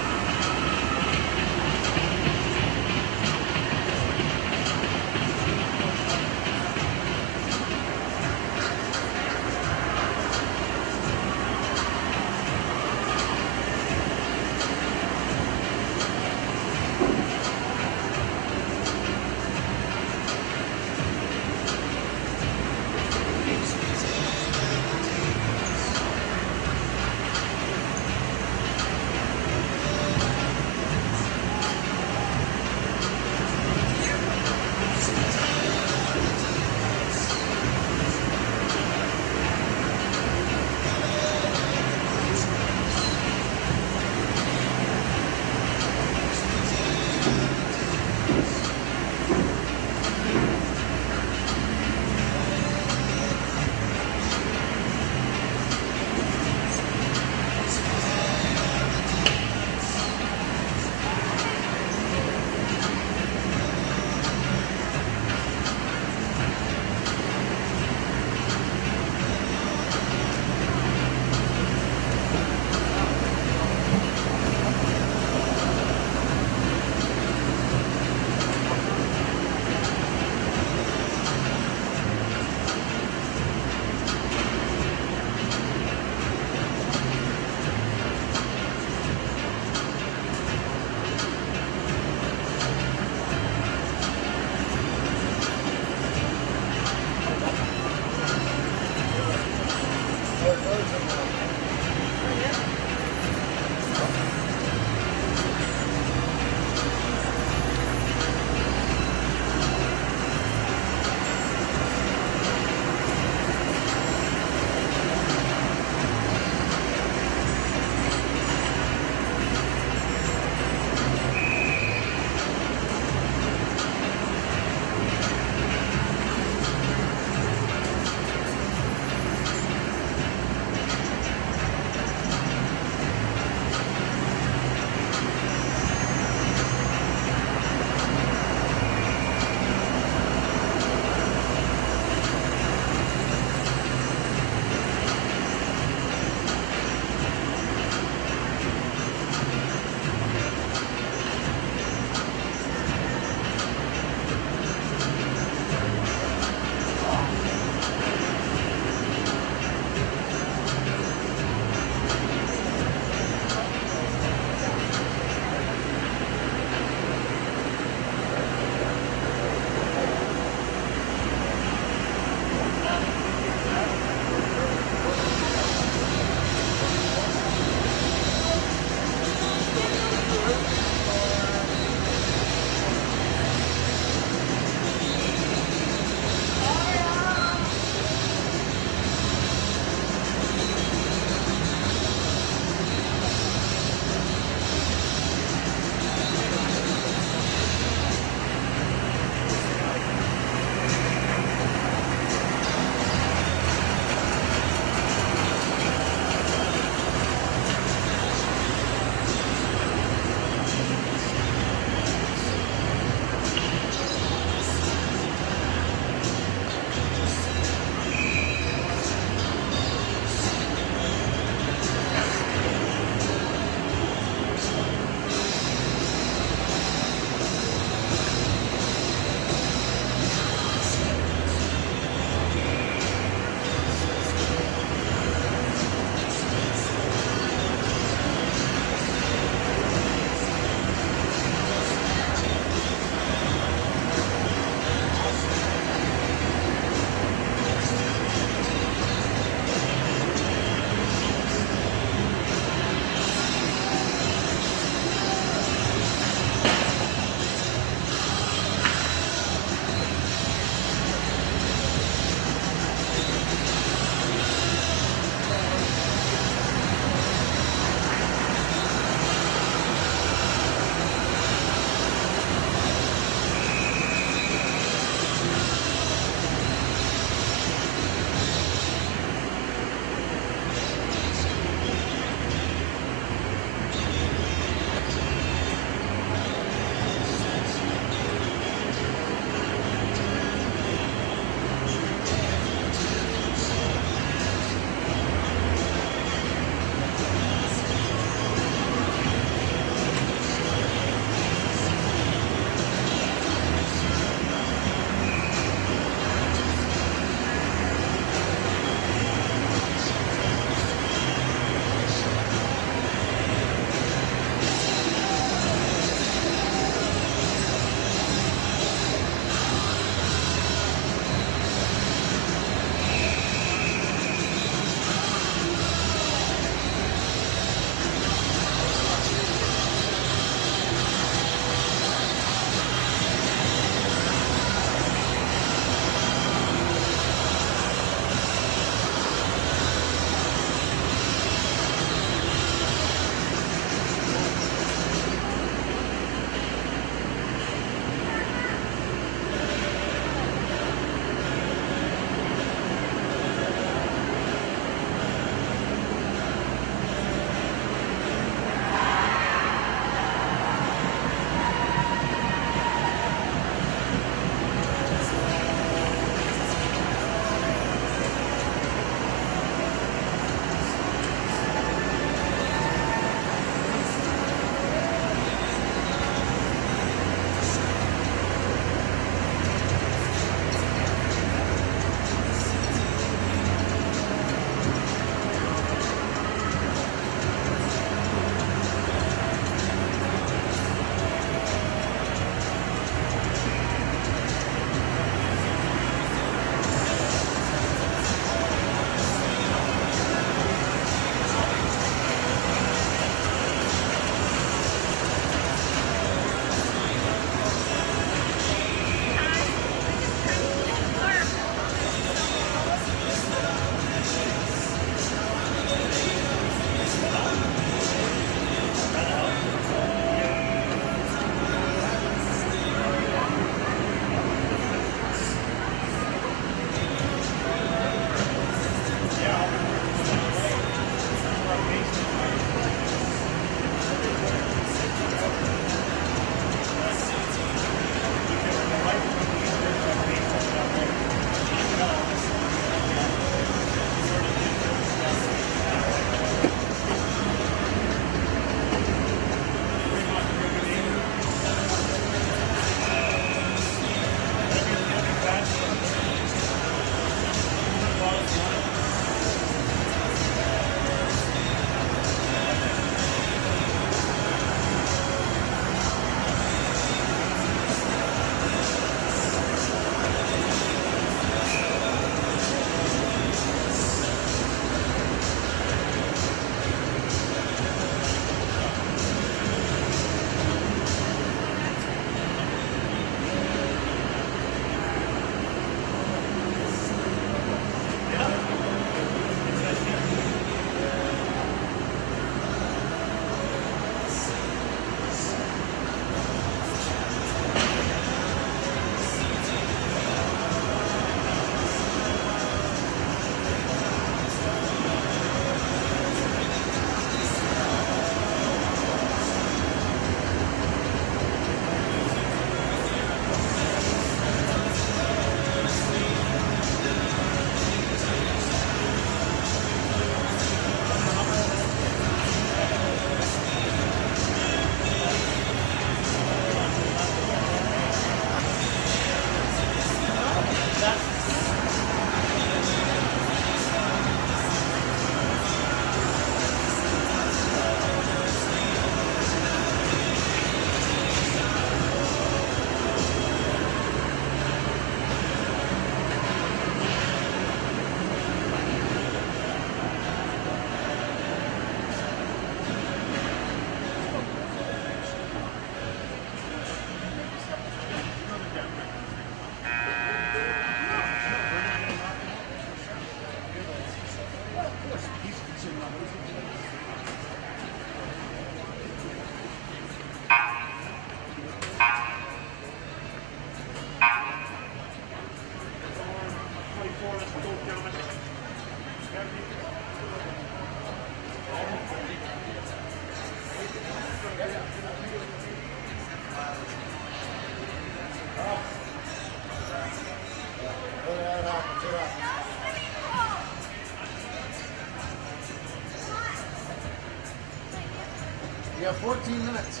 You have 14 minutes.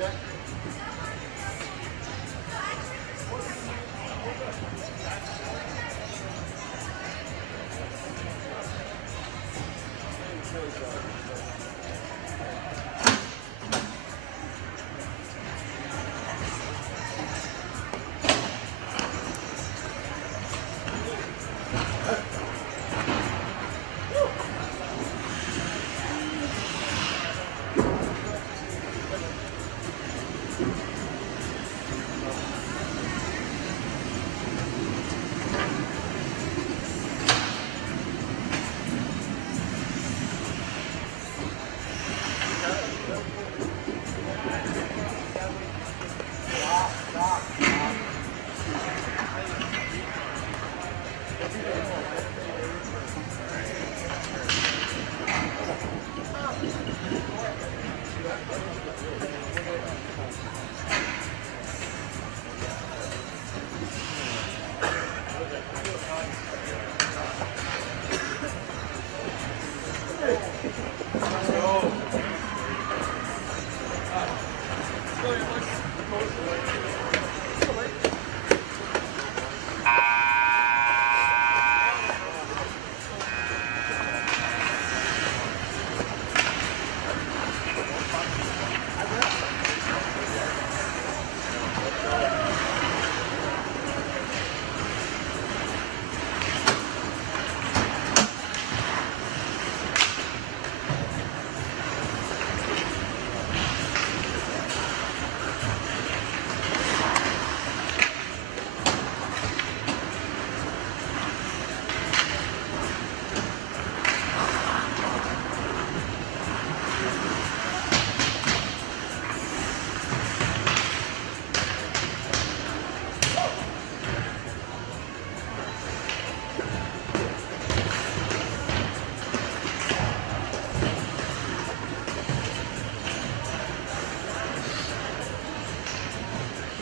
Okay.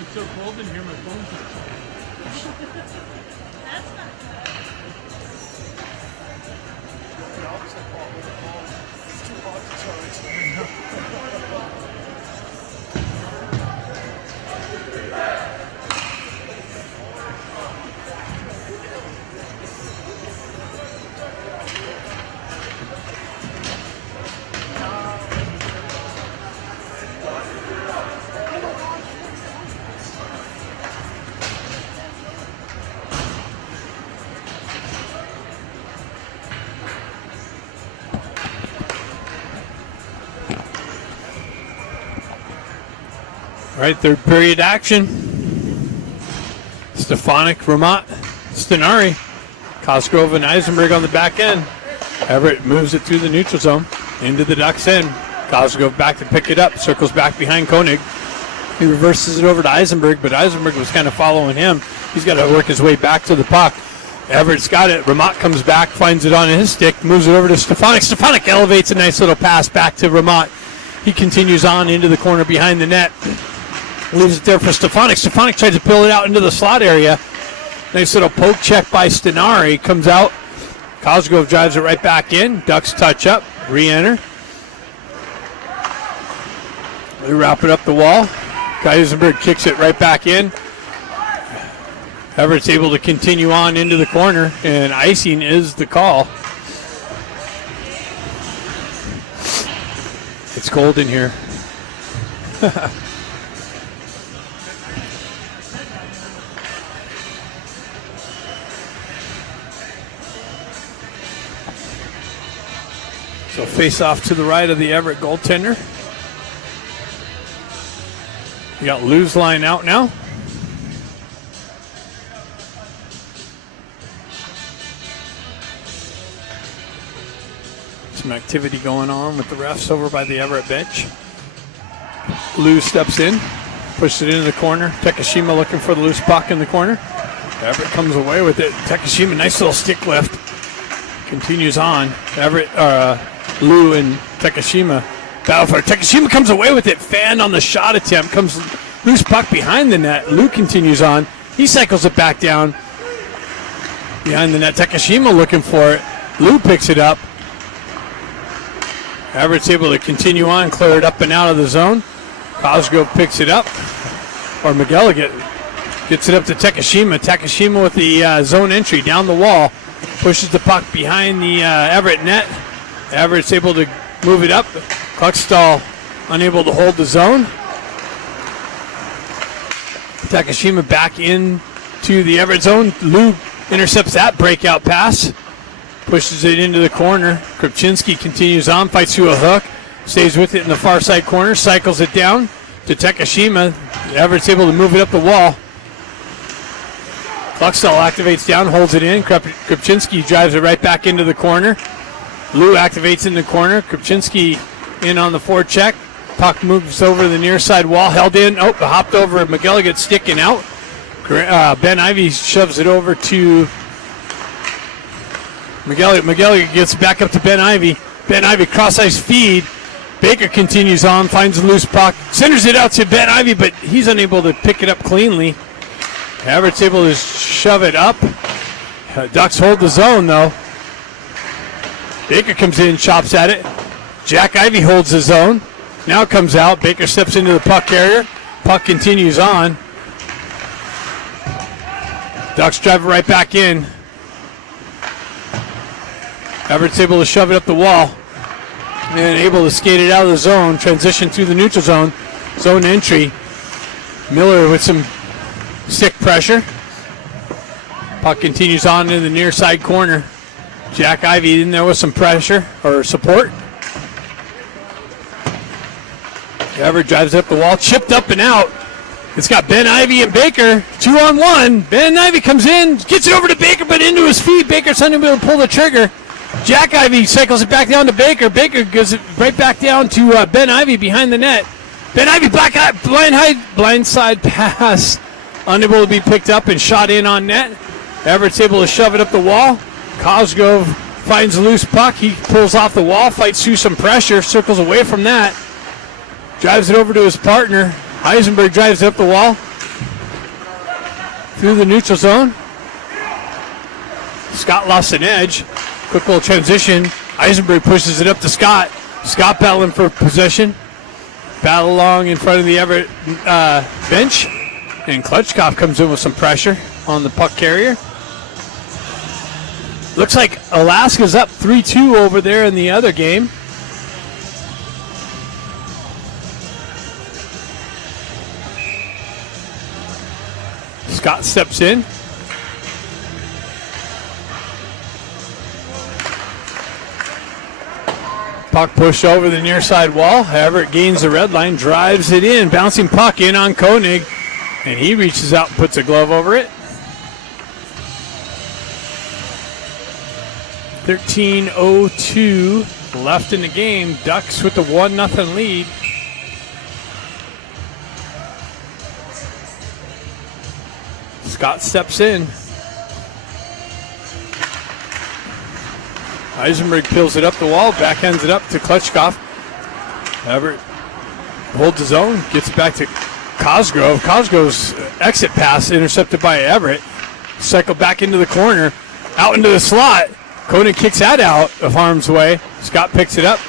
It's so cold in here, my phone's All right, third period action. Stefanik, Vermont, Stenari, Cosgrove, and Eisenberg on the back end. Everett moves it through the neutral zone into the Ducks end. Cosgrove back to pick it up, circles back behind Koenig. He reverses it over to Eisenberg, but Eisenberg was kind of following him. He's got to work his way back to the puck. Everett's got it. Vermont comes back, finds it on his stick, moves it over to Stefanik. Stefanik elevates a nice little pass back to Vermont. He continues on into the corner behind the net. Leaves it there for Stefanik. Stefanik tries to pull it out into the slot area. Nice little poke check by Stenari. Comes out. Cosgrove drives it right back in. Ducks touch up. Re-enter. They wrap it up the wall. Eisenberg kicks it right back in. Everett's able to continue on into the corner, and icing is the call. It's cold in here. So face off to the right of the Everett goaltender. You got Lou's line out now. Some activity going on with the refs over by the Everett bench. Lou steps in, pushes it into the corner. Takashima looking for the loose puck in the corner. Everett comes away with it. Takashima, nice little stick lift. Continues on. Everett, Lou and Takashima battle for it. Takashima comes away with it. Fan on the shot attempt. Comes loose puck behind the net. Lou continues on. He cycles it back down behind the net. Takashima looking for it. Lou picks it up. Everett's able to continue on, clear it up and out of the zone. Cosgrove picks it up, or McElligott gets it up to Takashima. Takashima with the zone entry down the wall, pushes the puck behind the Everett net. Everett's able to move it up. Kluckstall unable to hold the zone. Takashima back into the Everett zone. Lou intercepts that breakout pass. Pushes it into the corner. Krupczynski continues on, fights through a hook. Stays with it in the far side corner. Cycles it down to Takashima. Everett's able to move it up the wall. Kluckstall activates down, holds it in. Krupczynski drives it right back into the corner. Lou activates in the corner. Krupczynski in on the forecheck. Puck moves over the near side wall. Held in. Oh, hopped over. McElligott sticking out. Ben Ivy shoves it over to McElligott. McElligott gets back up to Ben Ivy. Ben Ivy cross-ice feed. Baker continues on, finds a loose puck. Centers it out to Ben Ivy, but he's unable to pick it up cleanly. Everett's able to shove it up. Ducks hold the zone, though. Baker comes in, chops at it. Jack Ivy holds the zone. Now it comes out. Baker steps into the puck carrier. Puck continues on. Ducks drive it right back in. Everett's able to shove it up the wall and able to skate it out of the zone. Transition through the neutral zone. Zone entry. Miller with some stick pressure. Puck continues on in the near side corner. Jack Ivy in there with some pressure or support. Everett drives up the wall, chipped up and out. It's got Ben Ivy and Baker, 2-on-1. Ben Ivy comes in, gets it over to Baker, but into his feet. Baker's unable to pull the trigger. Jack Ivy cycles it back down to Baker. Baker gives it right back down to Ben Ivy behind the net. Ben Ivy blind side pass, unable to be picked up and shot in on net. Everett's able to shove it up the wall. Cosgrove finds a loose puck. He pulls off the wall, fights through some pressure, circles away from that. Drives it over to his partner. Eisenberg drives it up the wall. Through the neutral zone. Scott lost an edge. Quick little transition. Eisenberg pushes it up to Scott. Scott battling for possession. Battle along in front of the Everett bench. And Klutchkov comes in with some pressure on the puck carrier. Looks like Alaska's up 3-2 over there in the other game. Scott steps in. Puck pushed over the near side wall. Everett gains the red line, drives it in. Bouncing puck in on Koenig. And he reaches out and puts a glove over it. 13:02 left in the game. Ducks with the 1-0 lead. Scott steps in. Eisenberg peels it up the wall, backhands it up to Klutchkov. Everett holds his own, gets it back to Cosgrove. Cosgrove's exit pass intercepted by Everett. Cycle back into the corner, out into the slot. Koenig kicks that out of harm's way. Scott picks it up,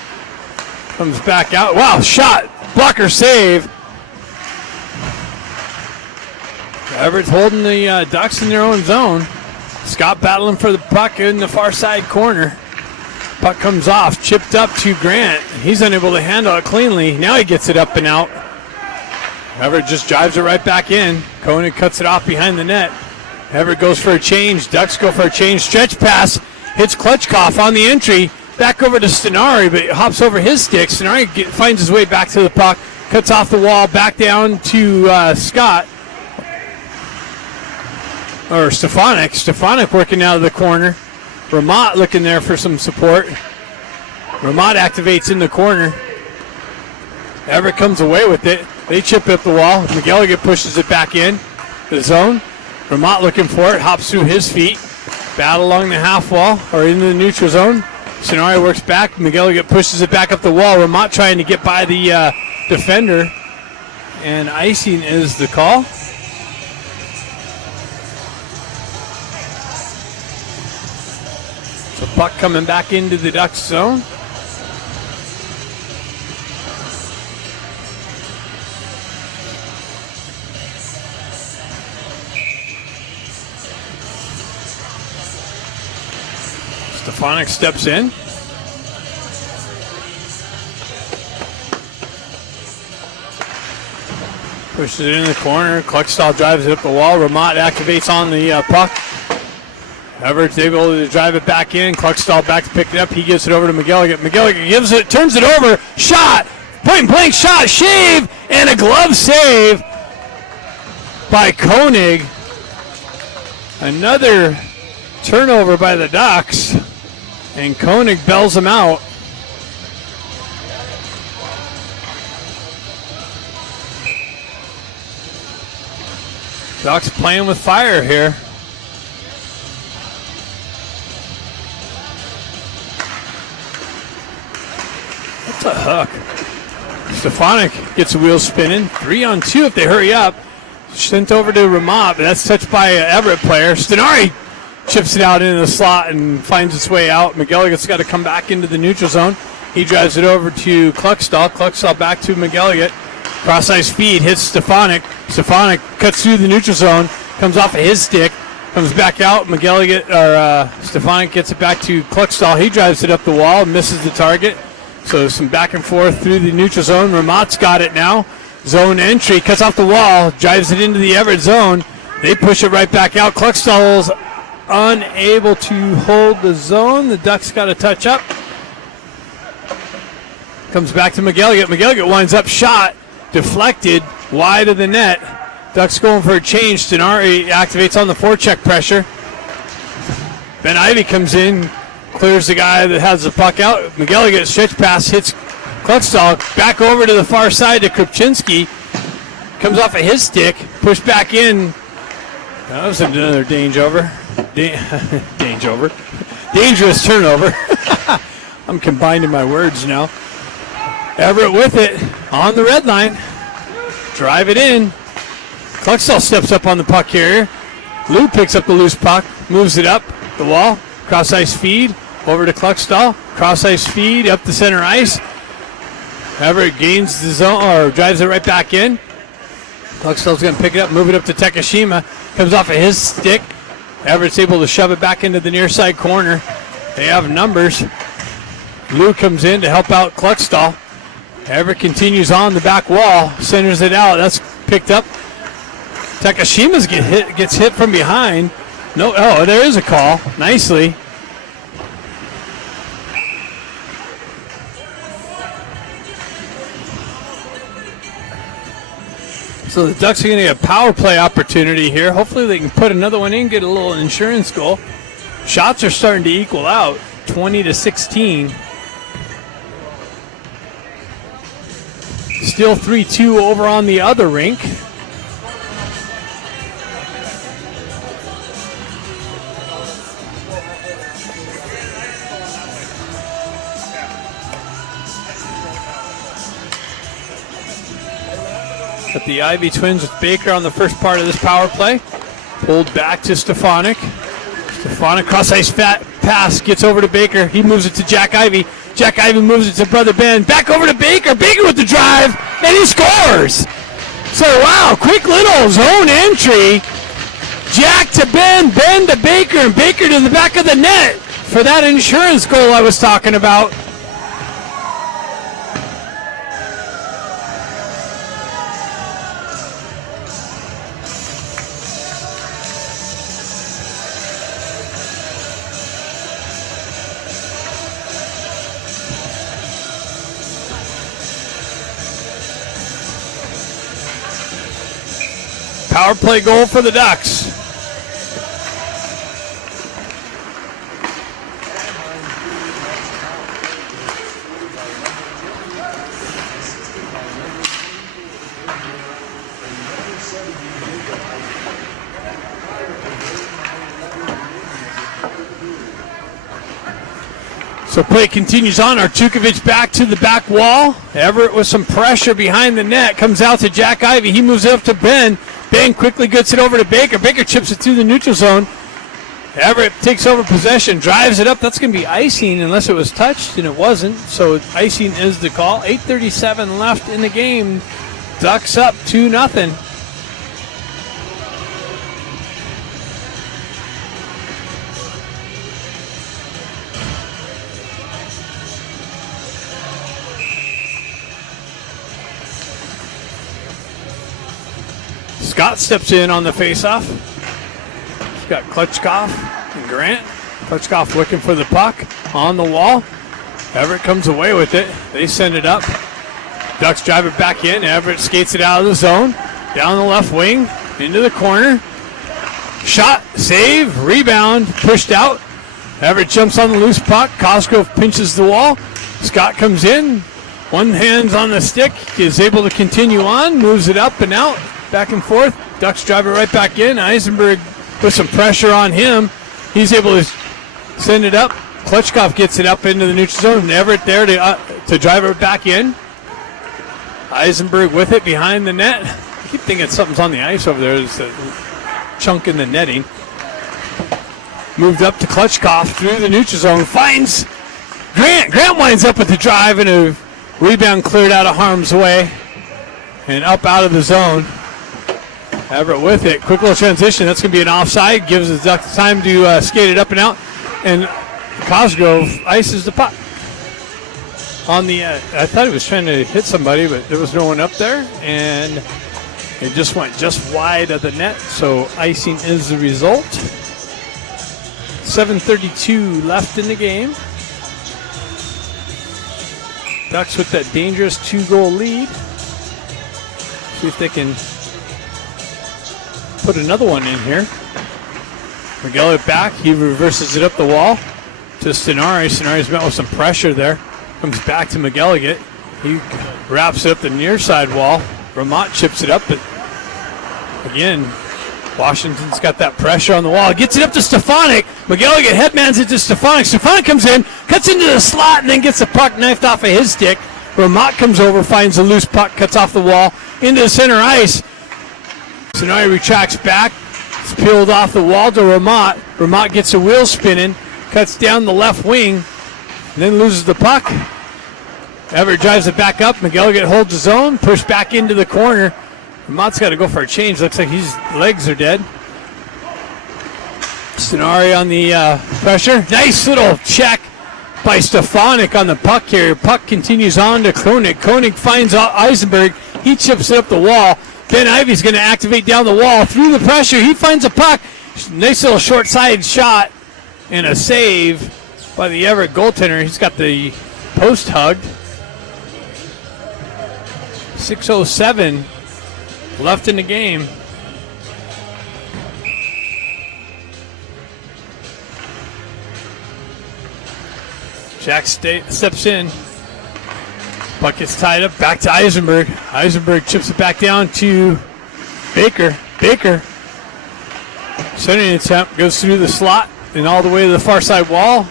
comes back out. Wow, shot, blocker save. Everett's holding the Ducks in their own zone. Scott battling for the puck in the far side corner. Puck comes off, chipped up to Grant. He's unable to handle it cleanly. Now he gets it up and out. Everett just drives it right back in. Koenig cuts it off behind the net. Everett goes for a change. Ducks go for a change. Stretch pass. Hits Klutchkov on the entry. Back over to Stenari, but hops over his stick. Stenari finds his way back to the puck. Cuts off the wall. Back down to Scott. Or Stefanik. Stefanik working out of the corner. Ramat looking there for some support. Ramat activates in the corner. Everett comes away with it. They chip up the wall. McElligott pushes it back in the zone. Ramat looking for it. Hops through his feet. Battle along the half wall or into the neutral zone. Stenari works back. McElligott pushes it back up the wall. Ramat trying to get by the defender. And icing is the call. So puck coming back into the Ducks zone. Stefanik steps in. Pushes it in the corner. Kluckstall drives it up the wall. Ramat activates on the puck. Everett's able to drive it back in. Kluckstall back to pick it up. He gives it over to McGilligan. McGilligan gives it, turns it over. Shot! Point blank shot. Shave! And a glove save by Koenig. Another turnover by the Ducks. And Koenig bells him out. Ducks playing with fire here. That's a hook. Stefanik gets the wheels spinning. 3-on-2 if they hurry up. Sent over to Ramat, but that's touched by an Everett player. Stenari chips it out into the slot and finds its way out. McGilligan's got to come back into the neutral zone. He drives it over to Kluckstall. Kluckstall back to McGilligan. Cross-ice feed hits Stefanik. Stefanik cuts through the neutral zone, comes off of his stick, comes back out. Stefanik gets it back to Kluckstall. He drives it up the wall, misses the target. So some back and forth through the neutral zone. Ramat's got it now. Zone entry, cuts off the wall, drives it into the Everett zone. They push it right back out. Kluckstall's unable to hold the zone. The Ducks got to touch up. Comes back to McGilligan. McGilligan winds up shot. Deflected wide of the net. Ducks going for a change. Stenari activates on the forecheck pressure. Ben Ivy comes in, clears the guy that has the puck out. McGilligan stretch pass hits Kluckstall. Back over to the far side to Krupczynski. Comes off of his stick. Pushed back in. That was another dangerover. Dangerous turnover. I'm combining my words now. Everett with it on the red line. Drive it in. Kluckstall steps up on the puck carrier. Lou picks up the loose puck, moves it up the wall. Cross-ice feed over to Kluckstall. Cross-ice feed up the center ice. Everett gains the zone, or drives it right back in. Kluckstall's going to pick it up, move it up to Takashima. Comes off of his stick. Everett's able to shove it back into the near side corner. They have numbers. Lou comes in to help out Kluckstall. Everett continues on the back wall, centers it out. That's picked up. Takashima's gets hit from behind. No, oh, there is a call. Nicely. So the Ducks are going to get a power play opportunity here. Hopefully they can put another one in, get a little insurance goal. Shots are starting to equal out, 20-16. Still 3-2 over on the other rink. Got the Ivy Twins with Baker on the first part of this power play. Pulled back to Stefanik. Stefanik cross-ice pass, gets over to Baker. He moves it to Jack Ivy. Jack Ivy moves it to Brother Ben. Back over to Baker. Baker with the drive, and he scores. So, wow, quick little zone entry. Jack to Ben, Ben to Baker, and Baker to the back of the net for that insurance goal I was talking about. Power play goal for the Ducks. So play continues on. Artukovic back to the back wall. Everett with some pressure behind the net. Comes out to Jack Ivy. He moves it up to Ben. Ben quickly gets it over to Baker. Baker chips it through the neutral zone. Everett takes over possession, drives it up. That's going to be icing unless it was touched, and it wasn't. So icing is the call. 8:37 left in the game. Ducks up 2-0. Scott steps in on the faceoff. He's got Klitschkoff and Grant. Klitschkoff looking for the puck on the wall. Everett comes away with it. They send it up. Ducks drive it back in. Everett skates it out of the zone. Down the left wing. Into the corner. Shot. Save. Rebound. Pushed out. Everett jumps on the loose puck. Cosgrove pinches the wall. Scott comes in. One hand's on the stick. Is able to continue on. Moves it up and out. Back and forth. Ducks drive it right back in. Eisenberg with some pressure on him. He's able to send it up. Klitschkoff gets it up into the neutral zone. Everett there to drive it back in. Eisenberg with it behind the net. I keep thinking something's on the ice over there. There's a chunk in the netting. Moved up to Klitschkoff through the neutral zone. Finds Grant. Grant winds up with the drive and a rebound cleared out of harm's way. And up out of the zone. Everett with it. Quick little transition. That's going to be an offside. Gives the Ducks time to skate it up and out. And Cosgrove ices the puck. On the, I thought he was trying to hit somebody, but there was no one up there. And it just went just wide of the net. So icing is the result. 7:32 left in the game. Ducks with that dangerous 2-goal lead. See if they can put another one in here. McGilligan back. He reverses it up the wall to Stenari. Stenari's met with some pressure there. Comes back to McGilligan. He wraps it up the near side wall. Vermont chips it up, but again, Washington's got that pressure on the wall. Gets it up to Stefanik. McGilligan headmans it to Stefanik. Stefanik comes in, cuts into the slot, and then gets the puck knifed off of his stick. Vermont comes over, finds a loose puck, cuts off the wall into the center ice. Stenari retracts back. It's peeled off the wall to Vermont. Vermont gets a wheel spinning, cuts down the left wing, and then loses the puck. Everett drives it back up. McGilligan holds his own, pushed back into the corner. Vermont's got to go for a change. Looks like his legs are dead. Stenari on the pressure. Nice little check by Stefanik on the puck carrier. Puck continues on to Koenig. Koenig finds Eisenberg. He chips it up the wall. Ben Ivy's going to activate down the wall. Through the pressure, he finds a puck. Nice little short-sided shot and a save by the Everett goaltender. He's got the post hugged. 6:07 left in the game. Jack steps in. Puck gets tied up. Back to Eisenberg. Eisenberg chips it back down to Baker. Baker. Centering attempt goes through the slot and all the way to the far side wall.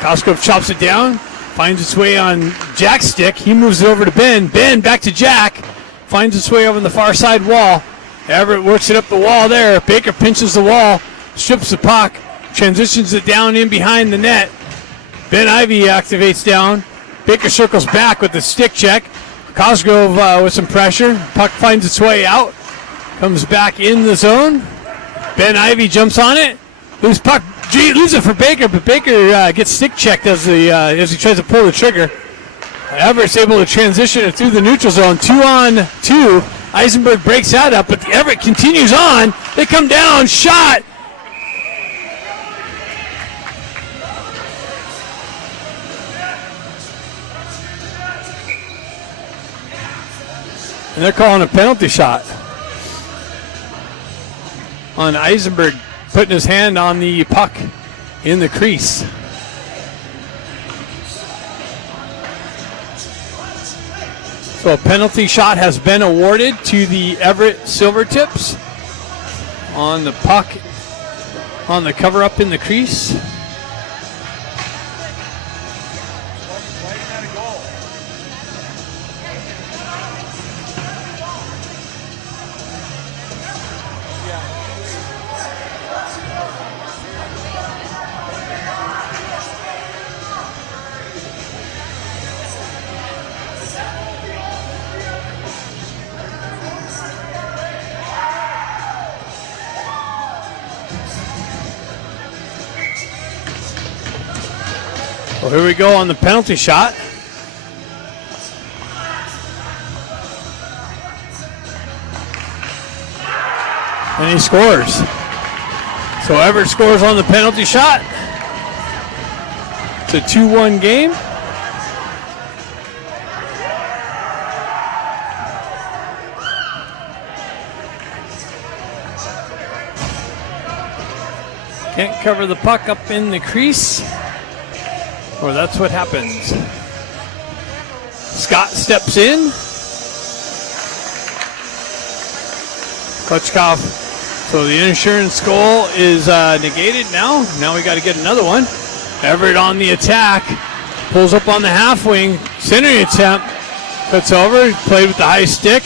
Cosgrove chops it down. Finds its way on Jack's stick. He moves it over to Ben. Ben back to Jack. Finds its way over on the far side wall. Everett works it up the wall there. Baker pinches the wall. Strips the puck. Transitions it down in behind the net. Ben Ivy activates down. Baker circles back with the stick check. Cosgrove with some pressure. Puck finds its way out. Comes back in the zone. Ben Ivy jumps on it. Loose puck. Loses it for Baker, but Baker gets stick checked as he tries to pull the trigger. Everett's able to transition it through the neutral zone. 2-on-2. Eisenberg breaks that up, but Everett continues on. They come down. Shot. And they're calling a penalty shot on Eisenberg, putting his hand on the puck in the crease. So a penalty shot has been awarded to the Everett Silvertips on the puck on the cover-up in the crease. Well, here we go on the penalty shot. and he scores. So Everett scores on the penalty shot. It's a 2-1 game. Can't cover the puck up in the crease, or that's what happens. Scott steps in. Klutchkov. So the insurance goal is negated now. Now we got to get another one. Everett on the attack. Pulls up on the half wing. Centering attempt. Cuts over. Played with the high stick.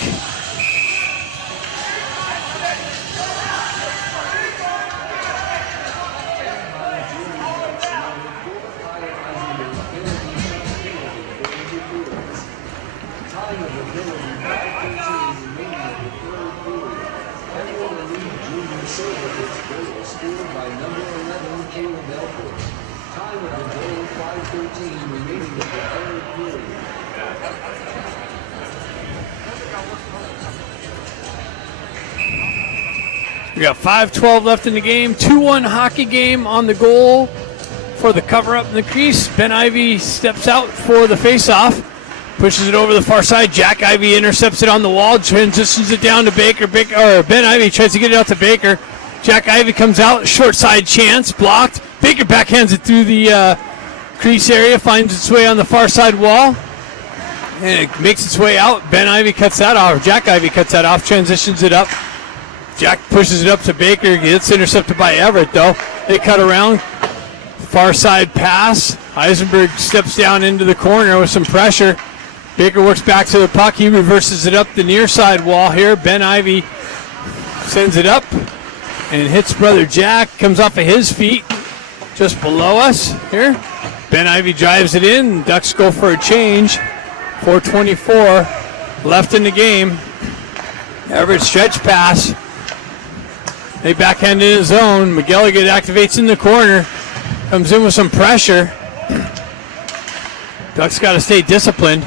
We got 5:12 left in the game. 2-1 hockey game on the goal for the cover-up in the crease. Ben Ivy steps out for the face-off. Pushes it over the far side. Jack Ivy intercepts it on the wall. Transitions it down to Baker. Ben Ivy tries to get it out to Baker. Jack Ivy comes out. Short side chance. Blocked. Baker backhands it through the crease area. Finds its way on the far side wall. And it makes its way out. Ben Ivy cuts that off. Jack Ivy cuts that off. Transitions it up. Jack pushes it up to Baker. Gets intercepted by Everett, though. They cut around. Far side pass. Eisenberg steps down into the corner with some pressure. Baker works back to the puck. He reverses it up the near side wall here. Ben Ivy sends it up and hits brother Jack. Comes off of his feet just below us here. Ben Ivy drives it in. Ducks go for a change. 4:24 left in the game. Everett stretch pass. They backhand in his zone. McGilligan activates in the corner. Comes in with some pressure. Ducks got to stay disciplined.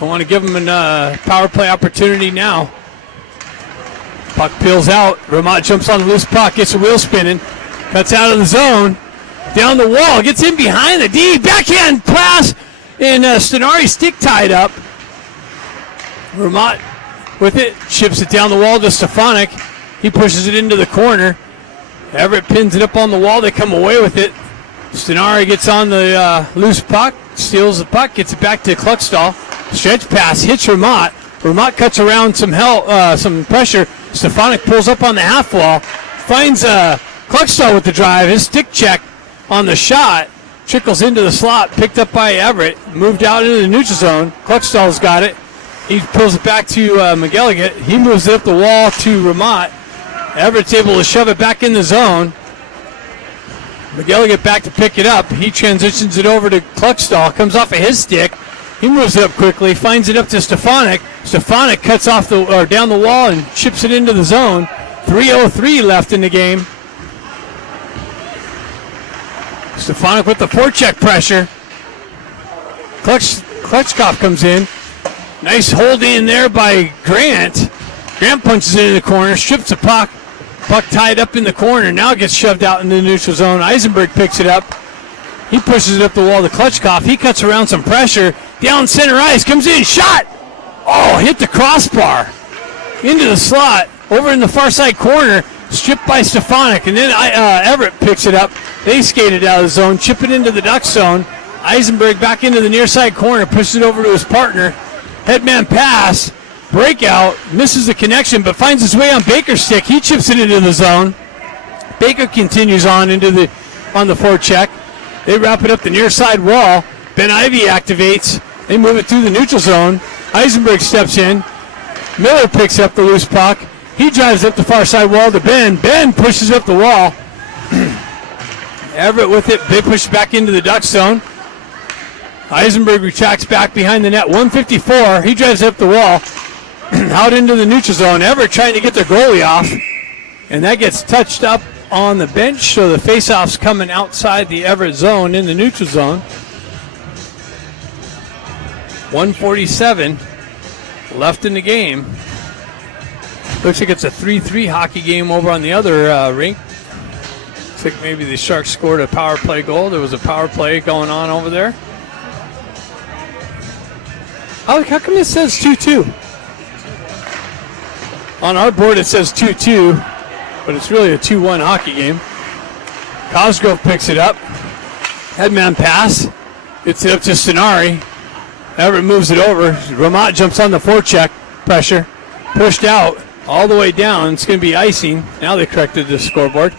Don't want to give him a power play opportunity now. Puck peels out. Ramat jumps on the loose puck. Gets a wheel spinning. Cuts out of the zone. Down the wall. Gets in behind the D. Backhand pass. And Stenari stick tied up. Ramat with it. Chips it down the wall to Stefanik. He pushes it into the corner. Everett pins it up on the wall. They come away with it. Stenari gets on the loose puck. Steals the puck. Gets it back to Kluckstall. Stretch pass. Hits Ramat. Ramat cuts around some pressure. Stefanik pulls up on the half wall. Finds Kluckstall with the drive. His stick check on the shot. Trickles into the slot. Picked up by Everett. Moved out into the neutral zone. Kluckstall's got it. He pulls it back to McGilligan. He moves it up the wall to Ramat. Everett's able to shove it back in the zone. McGilligan back to pick it up. He transitions it over to Kluckstall. Comes off of his stick. He moves it up quickly. Finds it up to Stefanik. Stefanik cuts off down the wall and chips it into the zone. 3:03 left in the game. Stefanik with the forecheck pressure. Klutchkov comes in. Nice hold in there by Grant. Grant punches it in the corner, strips the puck. Puck tied up in the corner. Now gets shoved out into the neutral zone. Eisenberg picks it up. He pushes it up the wall to Klutchkov. He cuts around some pressure. Down center ice. Comes in. Shot. Oh, hit the crossbar. Into the slot. Over in the far side corner. Stripped by Stefanik. And then Everett picks it up. They skate it out of the zone. Chip it into the Duck zone. Eisenberg back into the near side corner. Pushes it over to his partner. Headman pass. Breakout. Misses the connection, but finds his way on Baker's stick. He chips it into the zone. Baker continues on on the forecheck. They wrap it up the near side wall. Ben Ivy activates. They move it through the neutral zone. Eisenberg steps in. Miller picks up the loose puck. He drives up the far side wall to Ben. Ben pushes up the wall. Everett with it. They push back into the Duck zone. Eisenberg retracts back behind the net. 154. He drives up the wall. Out into the neutral zone. Everett trying to get their goalie off. And that gets touched up on the bench. So the faceoff's coming outside the Everett zone in the neutral zone. 1:47 left in the game. Looks like it's a 3-3 hockey game over on the other rink. Looks like maybe the Sharks scored a power play goal. There was a power play going on over there. How come it says 2-2? On our board it says 2-2, but it's really a 2-1 hockey game. Cosgrove picks it up. Headman pass. Gets it up to Stenari. Everett moves it over. Ramat jumps on the forecheck. Pressure. Pushed out all the way down. It's going to be icing. Now they corrected the scoreboard.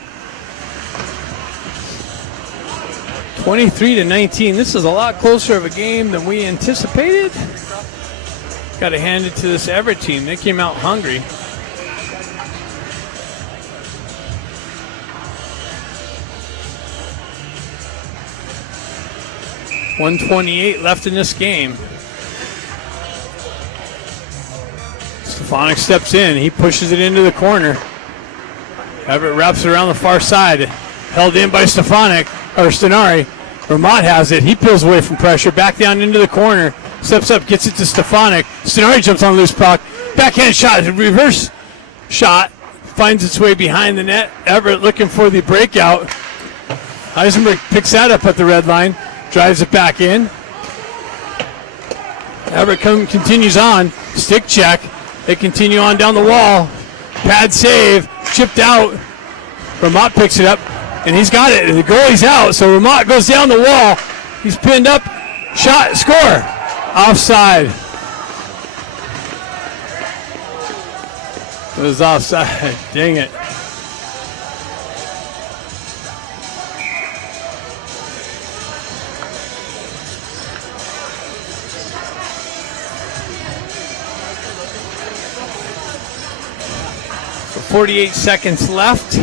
23-19. This is a lot closer of a game than we anticipated. Got to hand it to this Everett team. They came out hungry. .128 left in this game. Stefanik steps in. He pushes it into the corner. Everett wraps it around the far side. Held in by Stefanik, or Stenari. Ramat has it. He peels away from pressure. Back down into the corner. Steps up, gets it to Stefanik. Stenari jumps on loose puck. Backhand shot. Reverse shot. Finds its way behind the net. Everett looking for the breakout. Eisenberg picks that up at the red line. Drives it back in. Everett continues on. Stick check. They continue on down the wall. Pad save. Chipped out. Ramat picks it up. And he's got it. The goalie's out. So Ramat goes down the wall. He's pinned up. Shot. Score. Offside. It was offside. Dang it. So 48 seconds left.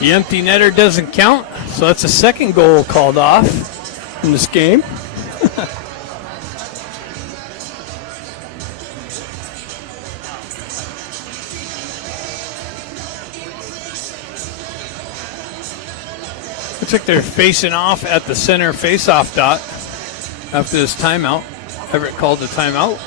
The empty netter doesn't count. So that's a second goal called off in this game. Looks like they're facing off at the center face-off dot after this timeout. Everett called the timeout.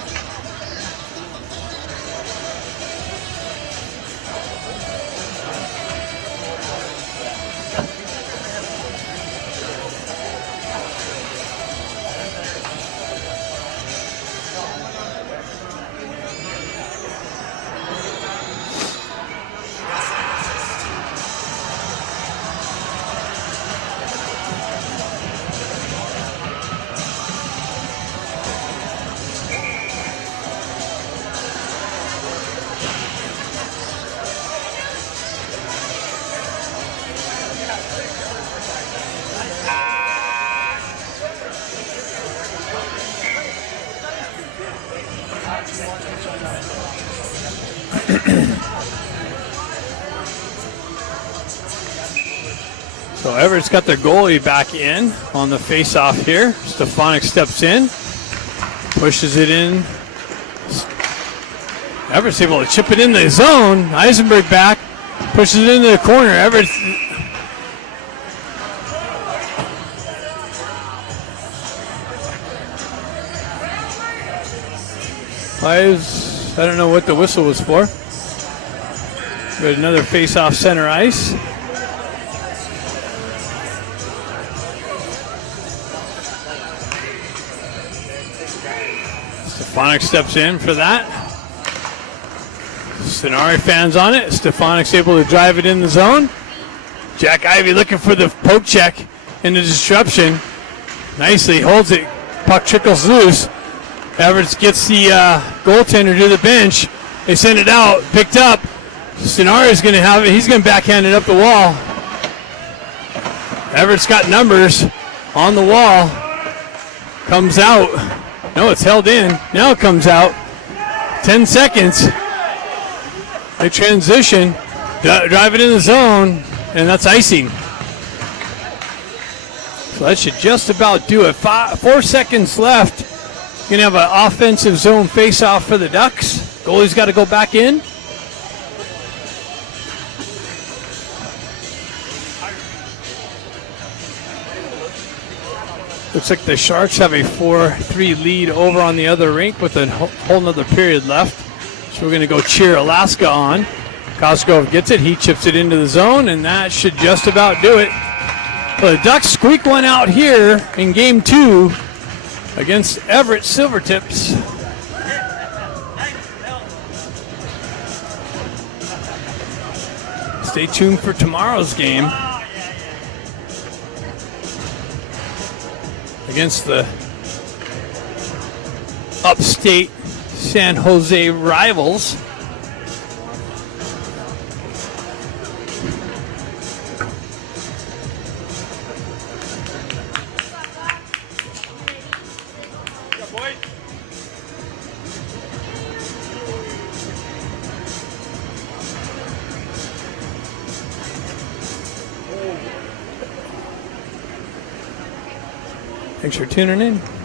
So Everett's got their goalie back in on the face-off here. Stefanik steps in, pushes it in. Everett's able to chip it in the zone. Eisenberg back, pushes it into the corner. Everett's I don't know what the whistle was for. But another face-off center ice. Stefanik steps in for that. Stenari fans on it. Stefanik's able to drive it in the zone. Jack Ivey looking for the poke check in the disruption. Nicely holds it. Puck trickles loose. Everett gets the goaltender to the bench. They send it out. Picked up. Stenari's going to have it. He's going to backhand it up the wall. Everett's got numbers on the wall. Comes out. No, it's held in. Now it comes out. 10 seconds. They transition. Drive it in the zone. And that's icing. So that should just about do it. 4 seconds left. Going to have an offensive zone face-off for the Ducks. Goalie's got to go back in. Looks like the Sharks have a 4-3 lead over on the other rink with a whole nother period left. So we're going to go cheer Alaska on. Cosgrove gets it. He chips it into the zone, and that should just about do it. Well, the Ducks squeak one out here in game 2 against Everett Silvertips. Stay tuned for tomorrow's game against the upstate San Jose rivals. Thanks for tuning in.